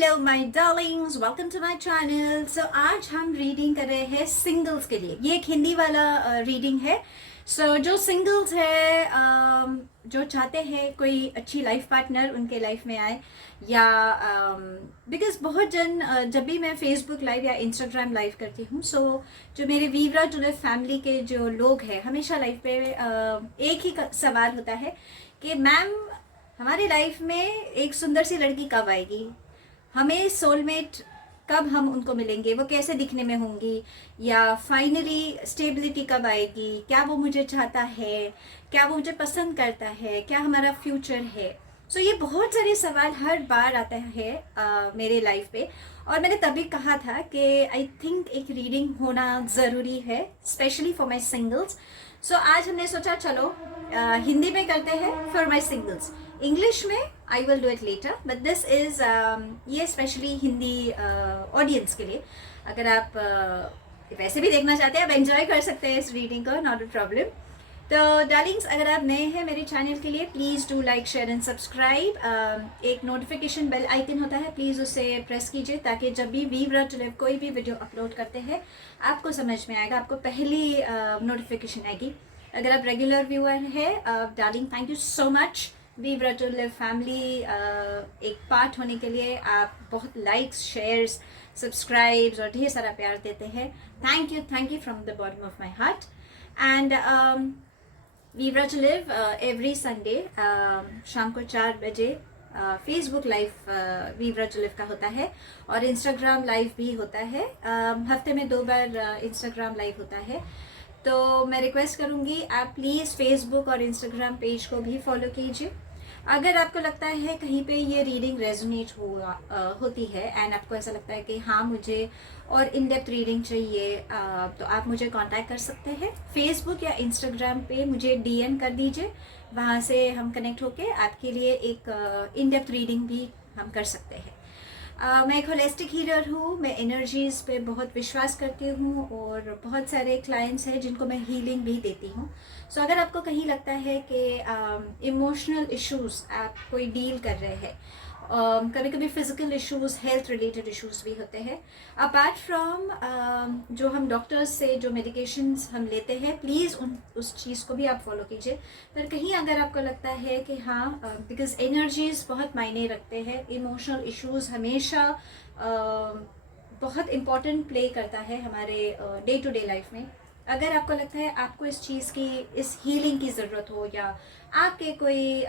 Hello my darlings, welcome to my channel. So आज हम reading कर रहे हैं सिंगल्स के लिए। ये एक हिंदी वाला रीडिंग है। जो सिंगल्स है, जो चाहते हैं कोई अच्छी लाइफ पार्टनर उनके लाइफ में आए, या बिकॉज बहुत जन जब भी मैं फेसबुक लाइव या इंस्टाग्राम लाइव करती हूँ, जो मेरे वीवरा टुले फैमिली के जो लोग हैं, हमेशा लाइफ पे एक ही सवाल होता है कि मैम, हमारी लाइफ में एक सुंदर सी लड़की कब आएगी, हमें सोलमेट कब हम उनको मिलेंगे, वो कैसे दिखने में होंगी, या फाइनली स्टेबिलिटी कब आएगी, क्या वो मुझे चाहता है, क्या वो मुझे पसंद करता है, क्या हमारा फ्यूचर है। ये बहुत सारे सवाल हर बार आता है मेरे लाइफ पे। और मैंने तभी कहा था कि आई थिंक एक रीडिंग होना ज़रूरी है, स्पेशली फॉर माई सिंगल्स। आज हमने सोचा चलो हिंदी में करते हैं फॉर माई सिंगल्स। इंग्लिश में I will do it later, but this is ये स्पेशली हिंदी ऑडियंस के लिए। अगर आप वैसे भी देखना चाहते हैं, आप एंजॉय कर सकते हैं इस रीडिंग को, नॉट अ प्रॉब्लम। तो डार्लिंग्स, अगर आप नए हैं मेरे चैनल के लिए, please do like, share and subscribe. एक नोटिफिकेशन बेल आइकन होता है, प्लीज़ उसे प्रेस कीजिए ताकि जब भी वीवरा टू लिव कोई भी वीडियो अपलोड करते हैं आपको समझ में आएगा, आपको पहली नोटिफिकेशन आएगी। अगर आप रेगुलर व्यूअर है, darling, thank you so much. Vivra to live family एक पार्ट होने के लिए आप बहुत लाइक्स, शेयर्स, सब्सक्राइब्स और ढेर सारा प्यार देते हैं। Thank you from the bottom of my heart. And Vivra to live every Sunday शाम को 4 बजे Facebook live Vivra to live का होता है, और इंस्टाग्राम लाइव भी होता है। हफ्ते में 2 बार इंस्टाग्राम लाइव होता है। तो मैं रिक्वेस्ट करूँगी आप प्लीज़ फेसबुक और इंस्टाग्राम पेज को भी फॉलो कीजिए। अगर आपको लगता है कहीं पे ये रीडिंग रेजोनेट होती है एंड आपको ऐसा लगता है कि हाँ, मुझे और इन डेप्थ रीडिंग चाहिए, तो आप मुझे कांटेक्ट कर सकते हैं फेसबुक या इंस्टाग्राम पे। मुझे डीएम कर दीजिए, वहाँ से हम कनेक्ट होके आपके लिए एक इन डेप्थ रीडिंग भी हम कर सकते हैं। मैं एक होलिस्टिक हीलर हूँ, मैं एनर्जीज़ पे बहुत विश्वास करती हूँ, और बहुत सारे क्लाइंट्स हैं जिनको मैं हीलिंग भी देती हूँ। अगर आपको कहीं लगता है कि इमोशनल इश्यूज़ आप कोई डील कर रहे हैं, कभी कभी physical issues, health related issues भी होते हैं, अपार्ट फ्रॉम जो हम डॉक्टर्स से जो मेडिकेशंस हम लेते हैं, प्लीज़ उस चीज़ को भी आप फॉलो कीजिए। पर कहीं अगर आपको लगता है कि हाँ, बिकॉज एनर्जीज़ बहुत मायने रखते हैं, इमोशनल इश्यूज़ हमेशा बहुत इम्पॉर्टेंट प्ले करता है हमारे डे टू डे लाइफ में। अगर आपको लगता है आपको इस चीज़ की, इस हीलिंग की ज़रूरत हो, या आपके कोई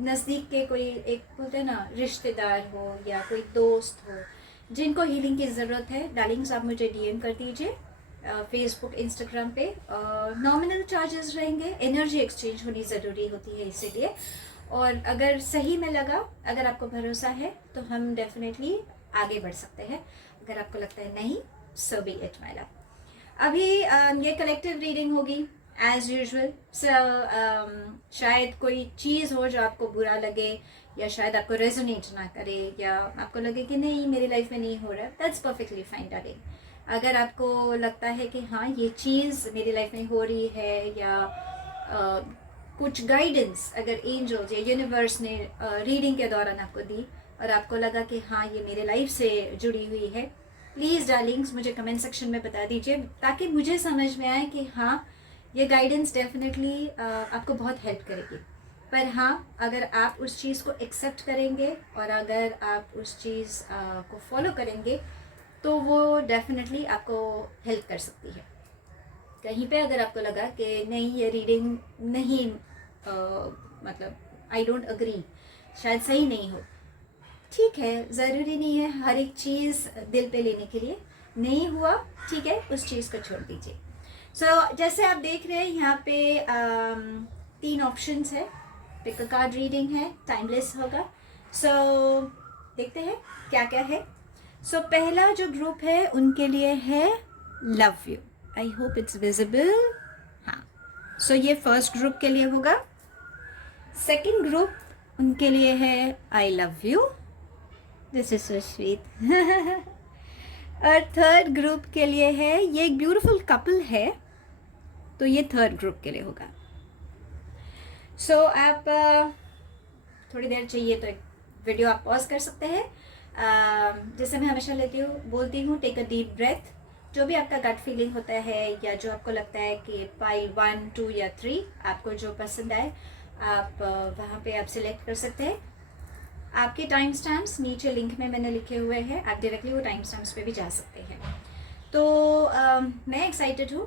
नज़दीक के कोई, एक बोलते हैं ना, रिश्तेदार हो या कोई दोस्त हो जिनको हीलिंग की ज़रूरत है, डार्लिंग्स, आप मुझे डीएम कर दीजिए फेसबुक, इंस्टाग्राम पे। नॉमिनल चार्जेस रहेंगे, एनर्जी एक्सचेंज होनी ज़रूरी होती है इसीलिए। और अगर सही में लगा, अगर आपको भरोसा है, तो हम डेफिनेटली आगे बढ़ सकते हैं। अगर आपको लगता है नहीं, सो बी इट माय लव। अभी ये कलेक्टिव रीडिंग होगी एज यूजुअल। शायद कोई चीज़ हो जो आपको बुरा लगे, या शायद आपको रेजोनेट ना करे, या आपको लगे कि नहीं, मेरी लाइफ में नहीं हो रहा, दैट्स परफेक्टली फाइन डार्लिंग। अगर आपको लगता है कि हाँ, ये चीज़ मेरी लाइफ में हो रही है, या कुछ गाइडेंस अगर एंजल्स या यूनिवर्स ने रीडिंग के दौरान आपको दी, और आपको लगा कि हाँ, ये मेरे लाइफ से जुड़ी हुई है, प्लीज़ डार्लिंग्स मुझे कमेंट सेक्शन में बता दीजिए, ताकि मुझे समझ में आए कि हाँ, ये गाइडेंस डेफिनेटली आपको बहुत हेल्प करेगी। पर हाँ, अगर आप उस चीज़ को एक्सेप्ट करेंगे और अगर आप उस चीज़ को फॉलो करेंगे, तो वो डेफिनेटली आपको हेल्प कर सकती है। कहीं पे अगर आपको लगा कि नहीं, ये रीडिंग नहीं, मतलब आई डोंट अग्री, शायद सही नहीं हो, ठीक है, ज़रूरी नहीं है हर एक चीज़ दिल पे लेने के लिए। नहीं हुआ, ठीक है, उस चीज़ को छोड़ दीजिए। जैसे आप देख रहे हैं यहाँ पे 3 ऑप्शंस है। पिक अ कार्ड रीडिंग है, टाइमलेस होगा। देखते हैं क्या क्या है। पहला जो ग्रुप है उनके लिए है love you. I hope it's visible. हाँ, ये फर्स्ट ग्रुप के लिए होगा। सेकंड ग्रुप उनके लिए है I love you, this is so sweet. और थर्ड ग्रुप के लिए है, ये एक ब्यूटीफुल कपल है, तो ये थर्ड ग्रुप के लिए होगा। आप थोड़ी देर चाहिए तो एक वीडियो आप पॉज कर सकते हैं। जैसे मैं हमेशा बोलती हूँ, टेक अ डीप ब्रेथ। जो भी आपका गट फीलिंग होता है या जो आपको लगता है कि पाइल 1, 2 या 3 आपको जो पसंद आए, आप वहाँ पे आप सिलेक्ट कर सकते हैं। आपके टाइम स्टैम्प्स नीचे लिंक में मैंने लिखे हुए हैं, आप डायरेक्टली वो टाइम स्टैम्प्स पे भी जा सकते हैं। तो मैं एक्साइटेड हूँ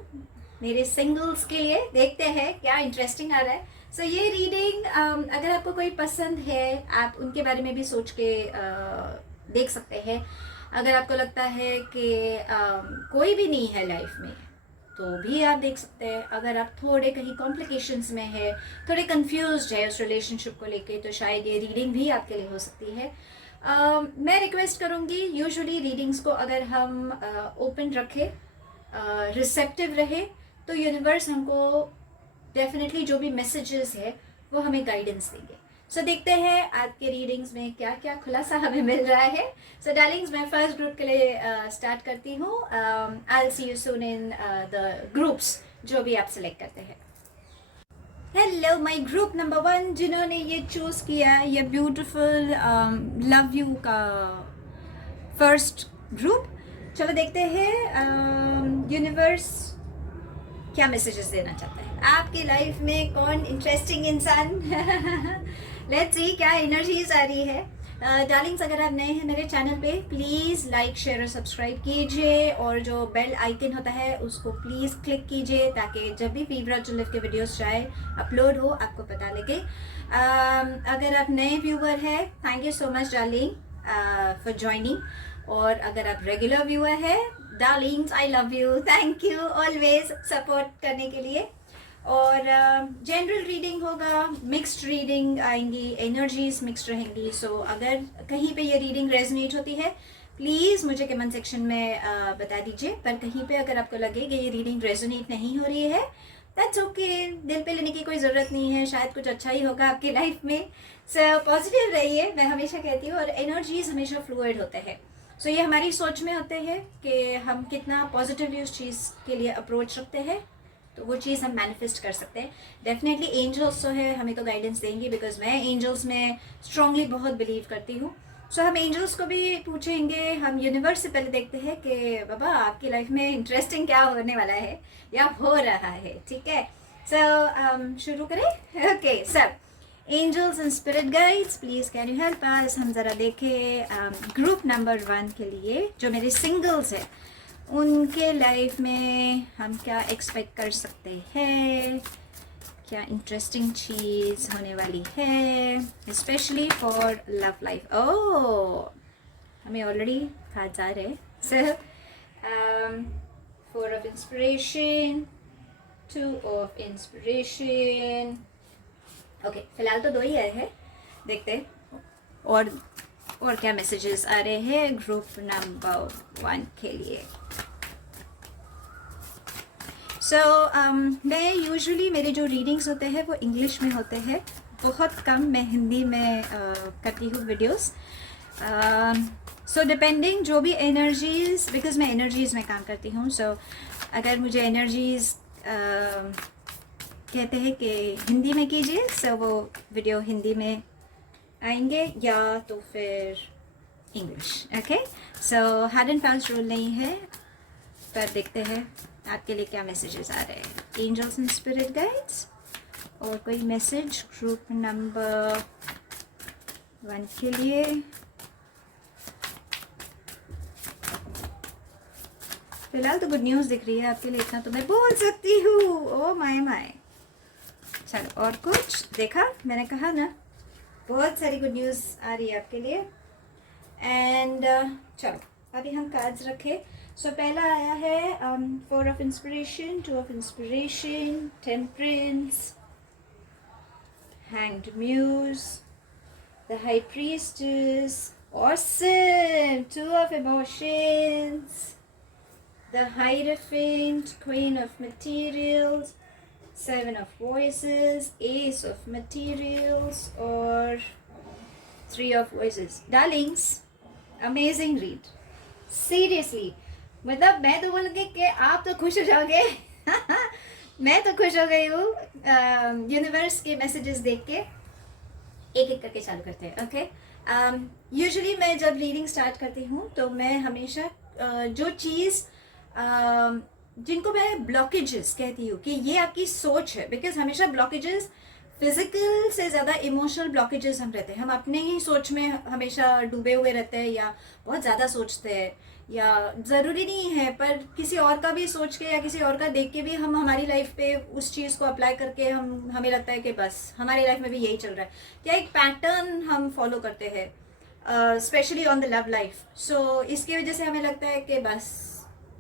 मेरे सिंगल्स के लिए, देखते हैं क्या इंटरेस्टिंग आ रहा है। सो ये रीडिंग अगर आपको कोई पसंद है, आप उनके बारे में भी सोच के देख सकते हैं। अगर आपको लगता है कि कोई भी नहीं है लाइफ में, तो भी आप देख सकते हैं। अगर आप थोड़े कहीं कॉम्प्लिकेशंस में है, थोड़े कंफ्यूज्ड है उस रिलेशनशिप को लेके, तो शायद ये रीडिंग भी आपके लिए हो सकती है। मैं रिक्वेस्ट करूँगी, यूजुअली रीडिंग्स को अगर हम ओपन रखें, रिसेप्टिव रहे, तो यूनिवर्स हमको डेफिनेटली जो भी मैसेजेस है वो हमें गाइडेंस देंगे। सो देखते हैं आज के रीडिंग्स में क्या क्या खुलासा हमें मिल रहा है। सो डार्लिंग्स, मैं फर्स्ट ग्रुप के लिए स्टार्ट करती हूँ। I will see you soon in the groups जो भी आप सिलेक्ट करते हैं। हेलो माय ग्रुप नंबर 1, जिन्होंने ये चूज़ किया, ये ब्यूटीफुल लव यू का फर्स्ट ग्रुप। चलो देखते हैं यूनिवर्स क्या मैसेजेस देना चाहता है आपकी लाइफ में। कौन इंटरेस्टिंग इंसान लेट्स सी क्या एनर्जीज आ रही है। डार्लिंग्स, अगर आप नए हैं मेरे चैनल पे, प्लीज़ लाइक शेयर और सब्सक्राइब कीजिए, और जो बेल आइकन होता है उसको प्लीज़ क्लिक कीजिए, ताकि जब भी फीवरा जुलिफ के वीडियोस चाहे अपलोड हो आपको पता लगे। अगर आप नए व्यूअर हैं, thank you so much darling for joining. और अगर आप रेगुलर व्यूअर है, Darling's I love you, thank you always support करने के लिए। और जनरल रीडिंग होगा, मिक्स्ड रीडिंग आएंगी, एनर्जीज मिक्स्ड रहेंगी। सो अगर कहीं पे ये रीडिंग रेजोनेट होती है, प्लीज़ मुझे कमेंट सेक्शन में बता दीजिए। पर कहीं पे अगर आपको लगे कि ये रीडिंग रेजोनेट नहीं हो रही है, दैट्स ओके, दिल पे लेने की कोई ज़रूरत नहीं है, शायद कुछ अच्छा ही होगा आपकी लाइफ में। सो पॉजिटिव रहिए, मैं हमेशा कहती हूँ। और एनर्जीज हमेशा फ्लूइड होते हैं। सो ये हमारी सोच में होते हैं कि हम कितना पॉजिटिवली उस चीज़ के लिए अप्रोच रखते हैं, तो वो चीज़ हम मैनिफेस्ट कर सकते हैं। डेफिनेटली एंजल्स तो है, हमें तो गाइडेंस देंगी, बिकॉज मैं एंजल्स में स्ट्रांगली बहुत बिलीव करती हूँ। सो हम एंजल्स को भी पूछेंगे। हम यूनिवर्स से पहले देखते हैं कि बाबा आपकी लाइफ में इंटरेस्टिंग क्या होने वाला है या हो रहा है, ठीक है। सो शुरू करें। Okay sir, angels and spirit guides, please can you help us. हम ज़रा देखें ग्रुप नंबर 1 के लिए, जो मेरे सिंगल्स है, उनके लाइफ में हम क्या एक्सपेक्ट कर सकते हैं, क्या इंटरेस्टिंग चीज़ होने वाली है, स्पेशली फॉर लव लाइफ। ओह, हमें ऑलरेडी हाथ जा रहे हैं। Sir 4 of inspiration, 2 of inspiration. Okay, फिलहाल तो 2 ही आए हैं, देखते हैं और क्या मैसेजेस आ रहे हैं ग्रुप नंबर 1 के लिए। सो मैं यूजुअली मेरे जो रीडिंग्स होते हैं वो इंग्लिश में होते हैं, बहुत कम मैं हिंदी में करती हूँ वीडियोस। सो डिपेंडिंग जो भी एनर्जीज, बिकॉज मैं एनर्जीज़ में काम करती हूँ, सो अगर मुझे एनर्जीज़ कहते हैं कि हिंदी में कीजिए, सो वो वीडियो हिंदी में आएंगे, या तो फिर English. Okay, so hard and fast rule नहीं है, पर देखते हैं आपके लिए क्या मैसेजेस आ रहे हैं। एंजल्स एंड स्पिरिट गाइड्स, और कोई मैसेज ग्रुप नंबर 1 के लिए। फिलहाल तो गुड न्यूज़ दिख रही है आपके लिए, इतना तो मैं बोल सकती हूँ। ओ माय माय, चलो और कुछ देखा, मैंने कहा ना बहुत सारी गुड न्यूज़ आ रही है आपके लिए। एंड चलो अभी हम कार्ड्स रखें। सो पहला आया है 4 of inspiration, 2 of inspiration, temperance, hanged muse, the high priestess, awesome, 2 of emotions, the hierophant, queen of materials, 7 of voices, ace of materials, और 3 of voices. Darlings, amazing read. Seriously, मतलब मैं तो बोलूँगी कि आप तो खुश हो जाओगे। मैं तो खुश हो गई हूँ यूनिवर्स के मैसेजेस देख के। एक एक करके चालू करते हैं। ओके, यूजुअली मैं जब रीडिंग स्टार्ट करती हूँ तो मैं हमेशा जो चीज़ जिनको मैं ब्लॉकेजेस कहती हूँ कि ये आपकी सोच है, बिकॉज हमेशा ब्लॉकेजेस फिजिकल से ज़्यादा इमोशनल ब्लॉकेजेस हम रहते हैं, हम अपने ही सोच में हमेशा डूबे हुए रहते हैं या बहुत ज़्यादा सोचते हैं, या ज़रूरी नहीं है पर किसी और का भी सोच के या किसी और का देख के भी हम हमारी लाइफ पे उस चीज़ को अप्लाई करके हमें लगता है कि बस हमारी लाइफ में भी यही चल रहा है, क्या एक पैटर्न हम फॉलो करते हैं specially on the love life. So इसकी वजह से हमें लगता है कि बस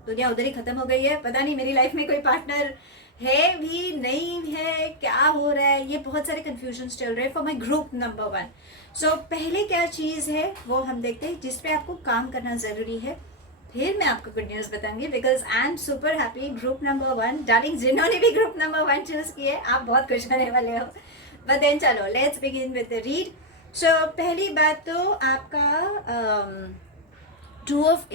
दुनिया उधर ही ख़त्म हो गई है, पता नहीं मेरी लाइफ में कोई पार्टनर है भी नहीं है, क्या हो रहा है, ये बहुत सारे कन्फ्यूजन्स चल रहे हैं फॉर माई ग्रुप नंबर 1। सो पहले क्या चीज़ है वो हम देखते हैं जिस पे आपको काम करना ज़रूरी है, फिर मैं आपको गुड न्यूज़ बताऊंगी, because I am super happy. Group number 1 darling, जिन्होंने भी ग्रुप नंबर 1 चूज़ किए आप बहुत खुश होने वाले हो। बट देन चलो let's begin with the read. So पहली बात तो आपका two of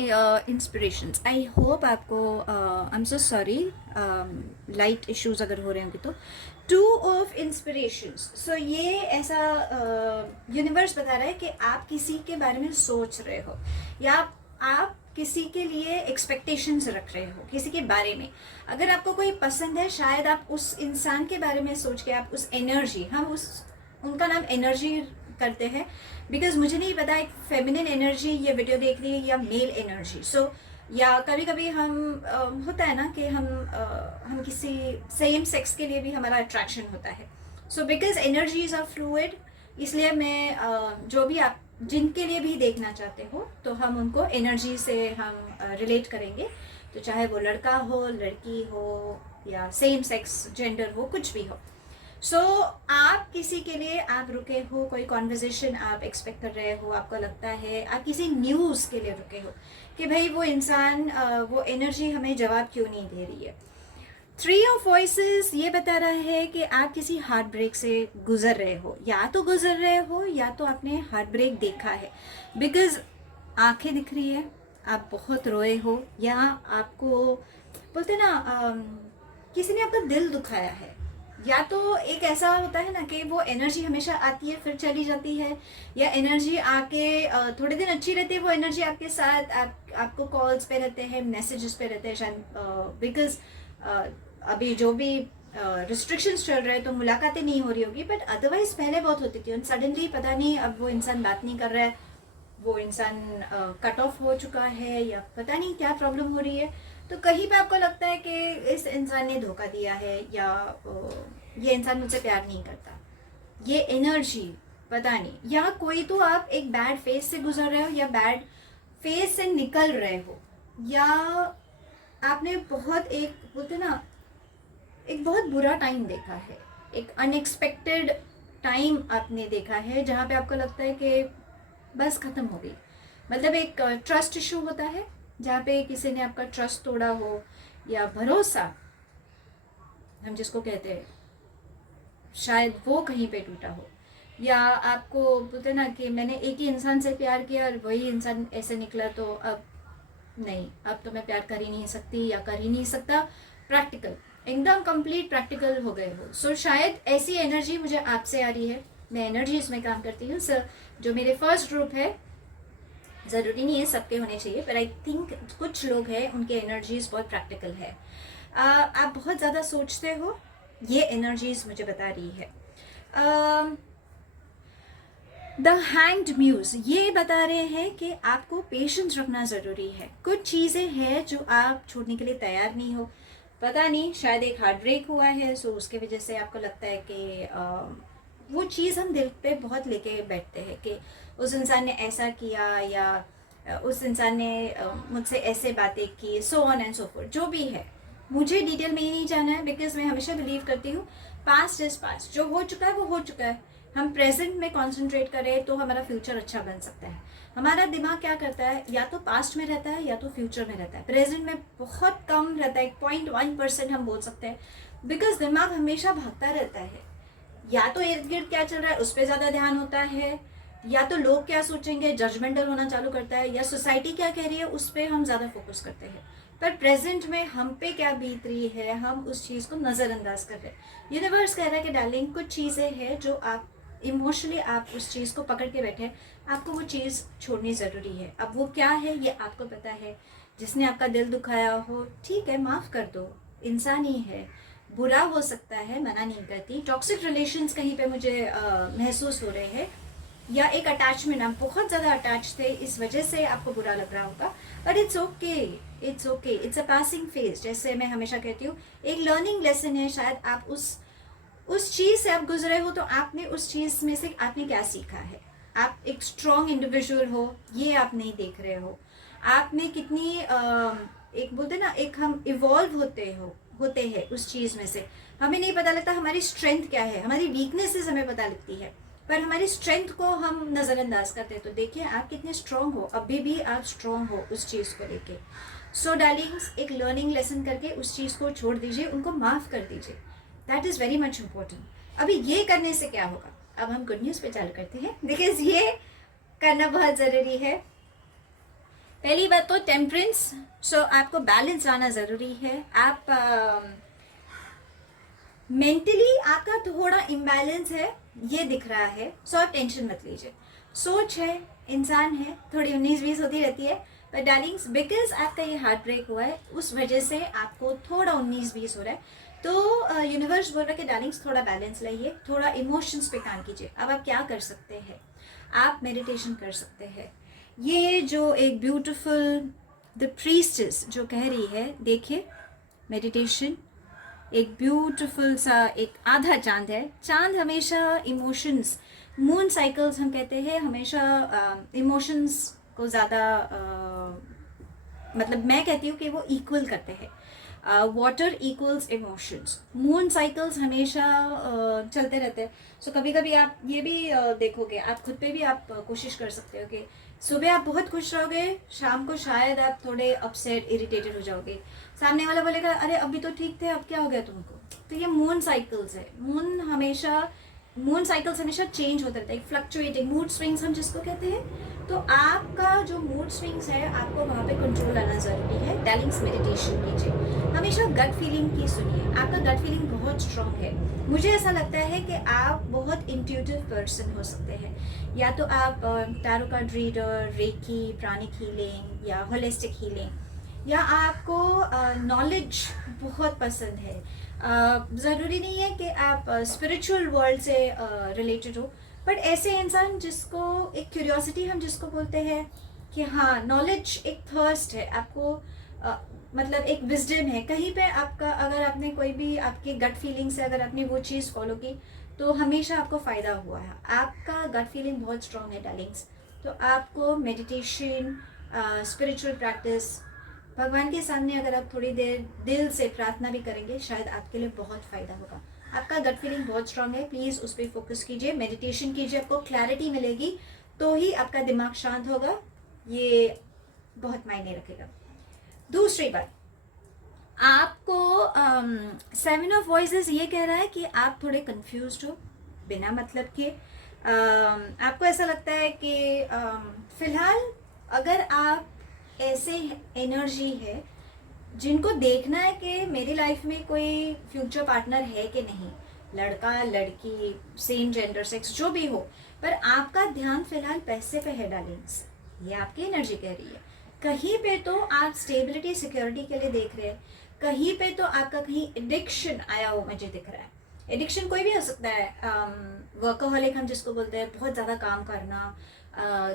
inspirations. I hope आपको I am so sorry light issues अगर हो रहे होंगे तो। टू ऑफ इंस्पिरेशंस, सो ये ऐसा यूनिवर्स बता रहा है कि आप किसी के बारे में सोच रहे हो या आप किसी के लिए एक्सपेक्टेशंस रख रहे हो किसी के बारे में। अगर आपको कोई पसंद है शायद आप उस इंसान के बारे में सोच के आप उस एनर्जी, हम उस उनका नाम एनर्जी करते हैं, बिकॉज मुझे नहीं पता एक फेमिनिन एनर्जी ये वीडियो देख रही है या मेल एनर्जी। सो या कभी कभी हम होता है ना कि हम किसी सेम सेक्स के लिए भी हमारा अट्रैक्शन होता है। So because energies are fluid, इसलिए मैं जो भी आप जिनके लिए भी देखना चाहते हो तो हम उनको एनर्जी से हम रिलेट करेंगे, तो चाहे वो लड़का हो लड़की हो या सेम सेक्स जेंडर हो कुछ भी हो। सो आप किसी के लिए आप रुके हो, कोई कॉन्वर्जेशन आप एक्सपेक्ट कर रहे हो, आपको लगता है आप किसी न्यूज़ के लिए रुके हो कि भाई वो इंसान वो एनर्जी हमें जवाब क्यों नहीं दे रही है। 3 ऑफ वॉइसेस ये बता रहा है कि आप किसी हार्ट ब्रेक से गुजर रहे हो, या तो गुजर रहे हो या तो आपने हार्ट ब्रेक देखा है, बिकॉज आंखें दिख रही है, आप बहुत रोए हो, या आपको बोलते ना किसी ने आपका दिल दुखाया है, या तो एक ऐसा होता है ना कि वो एनर्जी हमेशा आती है फिर चली जाती है, या एनर्जी आके थोड़े दिन अच्छी रहती है वो एनर्जी आपके साथ, आपको कॉल्स पे रहते हैं, मैसेजेस पे रहते हैं शायद, बिकॉज अभी जो भी रिस्ट्रिक्शंस चल रहे हैं तो मुलाकातें नहीं हो रही होगी, बट अदरवाइज पहले बहुत होती थी। सडनली पता नहीं अब वो इंसान बात नहीं कर रहा है, वो इंसान कट ऑफ हो चुका है, या पता नहीं क्या प्रॉब्लम हो रही है, तो कहीं पे आपको लगता है कि इस इंसान ने धोखा दिया है या ये इंसान मुझसे प्यार नहीं करता, ये एनर्जी पता नहीं, या कोई तो आप एक बैड फेज से गुजर रहे हो या बैड फेज से निकल रहे हो, या आपने बहुत एक बोलते ना एक बहुत बुरा टाइम देखा है, एक अनएक्सपेक्टेड टाइम आपने देखा है जहाँ पे आपको लगता है कि बस ख़त्म हो गई। मतलब एक ट्रस्ट इशू होता है जहाँ पे किसी ने आपका ट्रस्ट तोड़ा हो, या भरोसा हम जिसको कहते हैं शायद वो कहीं पे टूटा हो, या आपको बोलते ना कि मैंने एक ही इंसान से प्यार किया और वही इंसान ऐसे निकला तो अब नहीं, अब तो मैं प्यार कर ही नहीं सकती या कर ही नहीं सकता, प्रैक्टिकल एकदम कंप्लीट प्रैक्टिकल हो गए हो। सो शायद ऐसी एनर्जी मुझे आपसे आ रही है, मैं एनर्जीज में काम करती हूँ। सर जो मेरे फर्स्ट ग्रुप है, ज़रूरी नहीं है सबके होने चाहिए, पर आई थिंक कुछ लोग हैं उनके एनर्जीज बहुत प्रैक्टिकल है। आप बहुत ज़्यादा सोचते हो, ये एनर्जीज मुझे बता रही है। द हैंग्ड म्यूज ये बता रहे हैं कि आपको पेशेंस रखना ज़रूरी है, कुछ चीज़ें हैं जो आप छोड़ने के लिए तैयार नहीं हो, पता नहीं शायद एक हार्ट ब्रेक हुआ है, सो उसके वजह से आपको लगता है कि वो चीज़ हम दिल पे बहुत लेके बैठते हैं कि उस इंसान ने ऐसा किया या उस इंसान ने मुझसे ऐसे बातें की, सो ऑन एंड सो फोर्थ। जो भी है मुझे डिटेल में ही नहीं जाना है, बिकॉज मैं हमेशा बिलीव करती हूँ पास्ट इज पास्ट, जो हो चुका है वो हो चुका है, हम प्रेजेंट में कॉन्सेंट्रेट करें तो हमारा फ्यूचर अच्छा बन सकता है। हमारा दिमाग क्या करता है, या तो पास्ट में रहता है या तो फ्यूचर में रहता है, प्रेजेंट में बहुत कम रहता है, 0.1% हम बोल सकते हैं, बिकॉज दिमाग हमेशा भागता रहता है, या तो इर्द गिर्द क्या चल रहा है उस पर ज़्यादा ध्यान होता है, या तो लोग क्या सोचेंगे जजमेंटल होना चालू करता है, या सोसाइटी क्या कह रही है उस पर हम ज़्यादा फोकस करते हैं, पर प्रेजेंट में हम पे क्या बीत रही है हम उस चीज़ को नज़रअंदाज कर रहे हैं। यूनिवर्स कह रहा है कि डार्लिंग कुछ चीज़ें हैं जो आप इमोशनली आप उस चीज़ को पकड़ के बैठे हैं, आपको वो चीज़ छोड़नी ज़रूरी है। अब वो क्या है ये आपको पता है। जिसने आपका दिल दुखाया हो, ठीक है, माफ़ कर दो, इंसान ही है, बुरा हो सकता है, मना नहीं करती। टॉक्सिक रिलेशंस कहीं पे मुझे महसूस हो रहे हैं, या एक अटैचमेंट, आप बहुत ज़्यादा अटैच थे, इस वजह से आपको बुरा लग रहा होगा। But it's okay, it's okay, it's a passing phase. जैसे मैं हमेशा कहती हूँ, एक लर्निंग लेसन है। शायद आप उस चीज़ से आप गुजरे हो, तो आपने उस चीज़ में से आपने क्या सीखा है। आप एक स्ट्रॉन्ग इंडिविजुअल हो, ये आप नहीं देख रहे हो। आप में कितनी एक बोलते ना, एक हम इवॉल्व होते हैं उस चीज़ में से। हमें नहीं पता लगता हमारी स्ट्रेंथ क्या है, हमारी वीकनेसेस हमें पता लगती है, पर हमारी स्ट्रेंथ को हम नज़रअंदाज करते हैं। तो देखिए आप कितने स्ट्रॉन्ग हो, अभी भी आप स्ट्रॉन्ग हो उस चीज़ को लेके। सो डार्लिंग्स, एक लर्निंग लेसन करके उस चीज़ को छोड़ दीजिए, उनको माफ़ कर दीजिए। That is very much important. अभी ये करने से क्या होगा, अब हम गुड न्यूज़ पे चालू करते हैं, बिकॉज ये करना बहुत ज़रूरी है। पहली बात तो टेम्परेंस। सो आपको बैलेंस लाना ज़रूरी है। आप मेंटली आपका थोड़ा इम्बैलेंस है, ये दिख रहा है। सो आप टेंशन मत लीजिए। सोच है, इंसान है, थोड़ी 19-20 होती रहती है। पर डार्लिंग्स, बिकॉज आपका ये हार्ट ब्रेक हुआ है, उस वजह से आपको थोड़ा 19-20 हो रहा है। तो यूनिवर्स बोल रहा है कि डार्लिंग्स थोड़ा बैलेंस लाइए, थोड़ा इमोशंस पे काम कीजिए। अब आप क्या कर सकते हैं, आप मेडिटेशन कर सकते हैं। ये जो एक ब्यूटिफुल द प्रीस्टेस जो कह रही है, देखिए मेडिटेशन एक ब्यूटीफुल सा एक आधा चांद है। चांद हमेशा इमोशंस, मून साइकिल्स हम कहते हैं, हमेशा इमोशंस को ज़्यादा मतलब मैं कहती हूँ कि वो इक्वल करते हैं। Water equals emotions, moon cycles हमेशा चलते रहते हैं। सो कभी कभी आप ये भी देखोगे, आप खुद पे भी आप कोशिश कर सकते हो कि सुबह आप बहुत खुश रहोगे, शाम को शायद आप थोड़े अपसेट इरिटेटेड हो जाओगे। सामने वाला बोलेगा अरे अभी तो ठीक थे, अब क्या हो गया तुमको। तो ये मून साइकिल्स है। मून साइकिल्स हमेशा चेंज होते रहते हैं, फ्लक्चुएटिंग मूड स्विंग्स हम जिसको कहते हैं। तो आपका जो मूड स्विंग्स है, आपको वहाँ पे कंट्रोल लाना ज़रूरी है। डार्लिंग्स, मेडिटेशन कीजिए, हमेशा गट फीलिंग की सुनिए। आपका गट फीलिंग बहुत स्ट्रांग है। मुझे ऐसा लगता है कि आप बहुत इंट्यूटिव पर्सन हो सकते हैं। या तो आप tarot card reader, reiki, pranic healing या होलिस्टिक हीलिंग, या आपको नॉलेज बहुत पसंद है। ज़रूरी नहीं है कि आप स्पिरिचुअल वर्ल्ड से रिलेटेड हो, बट ऐसे इंसान जिसको एक क्यूरियोसिटी हम जिसको बोलते हैं कि हाँ, नॉलेज एक थर्स्ट है आपको, मतलब एक विजडम है कहीं पे आपका। अगर आपने कोई भी आपकी गट फीलिंग से अगर आपने वो चीज़ फॉलो की, तो हमेशा आपको फ़ायदा हुआ है। आपका गट फीलिंग बहुत स्ट्रांग है डार्लिंग्स। तो आपको मेडिटेशन, स्पिरिचुअल प्रैक्टिस, भगवान के सामने अगर आप थोड़ी देर दिल से प्रार्थना भी करेंगे, शायद आपके लिए बहुत फ़ायदा होगा। आपका गट फीलिंग बहुत स्ट्रांग है, प्लीज़ उस पर फोकस कीजिए, मेडिटेशन कीजिए, आपको क्लैरिटी मिलेगी, तो ही आपका दिमाग शांत होगा। ये बहुत मायने रखेगा। दूसरी बात, आपको 7 ऑफ वॉइसेस ये कह रहा है कि आप थोड़े कंफ्यूज्ड हो बिना मतलब के। आपको ऐसा लगता है कि फिलहाल अगर आप ऐसे एनर्जी है जिनको देखना है कि मेरी लाइफ में कोई फ्यूचर पार्टनर है कि नहीं, लड़का लड़की, सेम जेंडर, सेक्स जो भी हो, पर आपका ध्यान फिलहाल पैसे पे है डार्लिंग्स, ये आपकी एनर्जी कह रही है। कहीं पे तो आप स्टेबिलिटी सिक्योरिटी के लिए देख रहे हैं, कहीं पे तो आपका कहीं एडिक्शन आया हो मुझे दिख रहा है। एडिक्शन कोई भी हो सकता है। वर्कोहॉलिक हम जिसको बोलते हैं, बहुत ज़्यादा काम करना,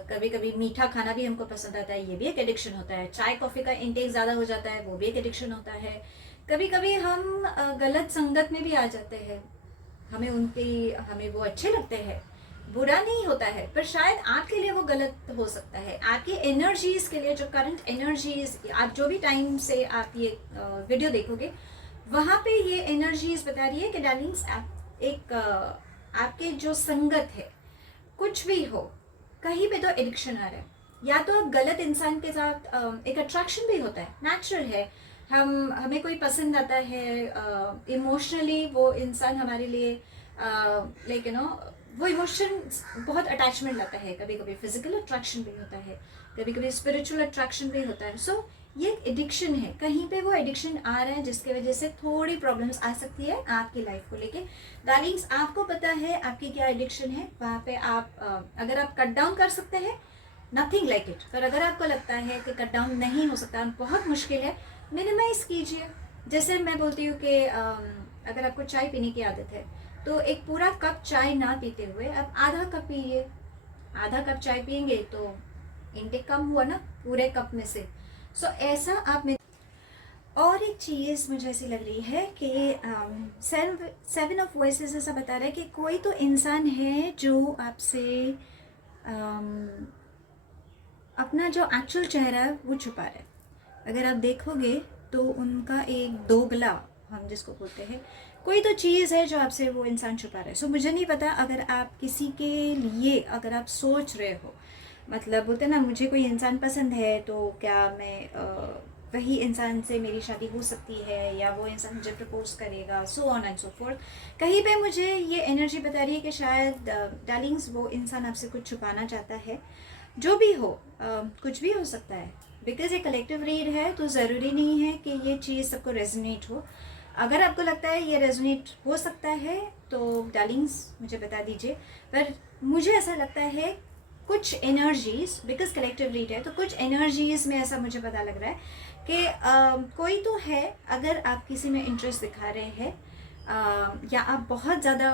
कभी कभी मीठा खाना भी हमको पसंद आता है, ये भी एक एडिक्शन होता है। चाय कॉफ़ी का इंटेक ज़्यादा हो जाता है, वो भी एक एडिक्शन होता है। कभी कभी हम गलत संगत में भी आ जाते हैं, हमें वो अच्छे लगते हैं, बुरा नहीं होता है, पर शायद आपके लिए वो गलत हो सकता है। आपकी एनर्जीज के लिए, जो करंट एनर्जीज, आप जो भी टाइम से आप ये वीडियो देखोगे, वहाँ पे ये एनर्जीज बता रही है कि डार्लिंग्स, आपके जो संगत है, कुछ भी हो, कहीं पे तो एडिक्शन आ रहा है। या तो आप गलत इंसान के साथ, एक अट्रैक्शन भी होता है, नेचुरल है। हमें कोई पसंद आता है इमोशनली, वो इंसान हमारे लिए लाइक वो इमोशन बहुत अटैचमेंट लाता है। कभी कभी फिजिकल अट्रैक्शन भी होता है, कभी कभी स्पिरिचुअल अट्रैक्शन भी होता है। सो ये एक एडिक्शन है, कहीं पे वो एडिक्शन आ रहा है जिसके वजह से थोड़ी प्रॉब्लम्स आ सकती है आपकी लाइफ को लेके। डार्लिंग्स, आपको पता है आपकी क्या एडिक्शन है, वहाँ पे आप अगर आप कट डाउन कर सकते हैं, नथिंग लाइक इट। पर अगर आपको लगता है कि कट डाउन नहीं हो सकता, बहुत मुश्किल है, मिनिमाइज कीजिए। जैसे मैं बोलती हूँ कि अगर आपको चाय पीने की आदत है तो एक पूरा कप चाय ना पीते हुए आप आधा कप पीजिए। आधा कप चाय पियेंगे तो इनटेक कम हुआ ना पूरे कप में से। सो ऐसा आप में। और एक चीज़ मुझे ऐसी लग रही है कि सेवन ऑफ वॉइसेस ऐसा बता रहा है कि कोई तो इंसान है जो आपसे अपना जो एक्चुअल चेहरा है वो छुपा रहा है। अगर आप देखोगे तो उनका एक दोगला, हम जिसको बोलते हैं, कोई तो चीज़ है जो आपसे वो इंसान छुपा रहा है। सो मुझे नहीं पता, अगर आप किसी के लिए अगर आप सोच रहे हो, मतलब बोलते हैं ना, मुझे कोई इंसान पसंद है तो क्या मैं वही इंसान से मेरी शादी हो सकती है, या वो इंसान मुझे प्रपोज करेगा, सो ऑन एंड सो फोर्थ। कहीं पे मुझे ये एनर्जी बता रही है कि शायद डार्लिंग्स वो इंसान आपसे कुछ छुपाना चाहता है। जो भी हो, कुछ भी हो सकता है, बिकॉज ये कलेक्टिव रीड है तो ज़रूरी नहीं है कि ये चीज़ सबको रेजोनेट हो। अगर आपको लगता है ये रेजोनेट हो सकता है तो डार्लिंग्स मुझे बता दीजिए। पर मुझे ऐसा लगता है कुछ एनर्जीज, बिकॉज कलेक्टिव रीड है तो कुछ एनर्जीज में ऐसा मुझे पता लग रहा है कि कोई तो है। अगर आप किसी में इंटरेस्ट दिखा रहे हैं या आप बहुत ज़्यादा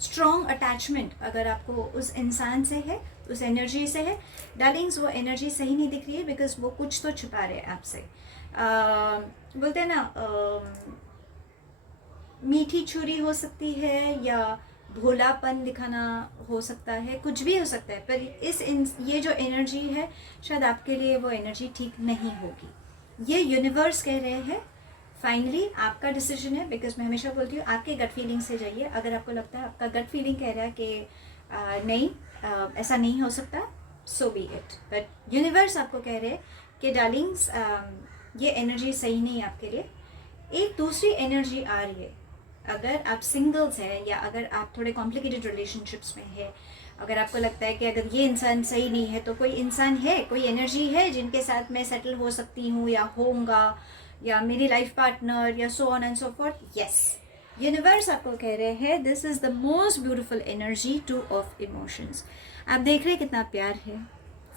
स्ट्रॉन्ग अटैचमेंट अगर आपको उस इंसान से है, उस एनर्जी से है, डार्लिंग्स वो एनर्जी सही नहीं दिख रही है, बिकॉज वो कुछ तो छुपा रहे हैं आपसे। बोलते हैं ना, मीठी छुरी हो सकती है या भोलापन दिखाना हो सकता है, कुछ भी हो सकता है। पर ये जो एनर्जी है शायद आपके लिए वो एनर्जी ठीक नहीं होगी। ये यूनिवर्स कह रहे हैं फाइनली आपका डिसीजन है, बिकॉज मैं हमेशा बोलती हूँ आपके गट फीलिंग से जाइए। अगर आपको लगता है, आपका गट फीलिंग कह रहा है कि नहीं ऐसा नहीं हो सकता, सो बी इट। बट यूनिवर्स आपको कह रहे हैं कि डार्लिंग्स ये एनर्जी सही नहीं है आपके लिए। एक दूसरी एनर्जी आ रही है। अगर आप सिंगल्स हैं या अगर आप थोड़े कॉम्प्लिकेटेड रिलेशनशिप्स में है, अगर आपको लगता है कि अगर ये इंसान सही नहीं है तो कोई इंसान है, कोई एनर्जी है जिनके साथ मैं सेटल हो सकती हूँ या होऊंगा, या मेरी लाइफ पार्टनर, या so on and so forth. Yes, universe आपको कह रहे हैं this is the most beautiful energy two of emotions. आप देख रहे हैं कितना प्यार है।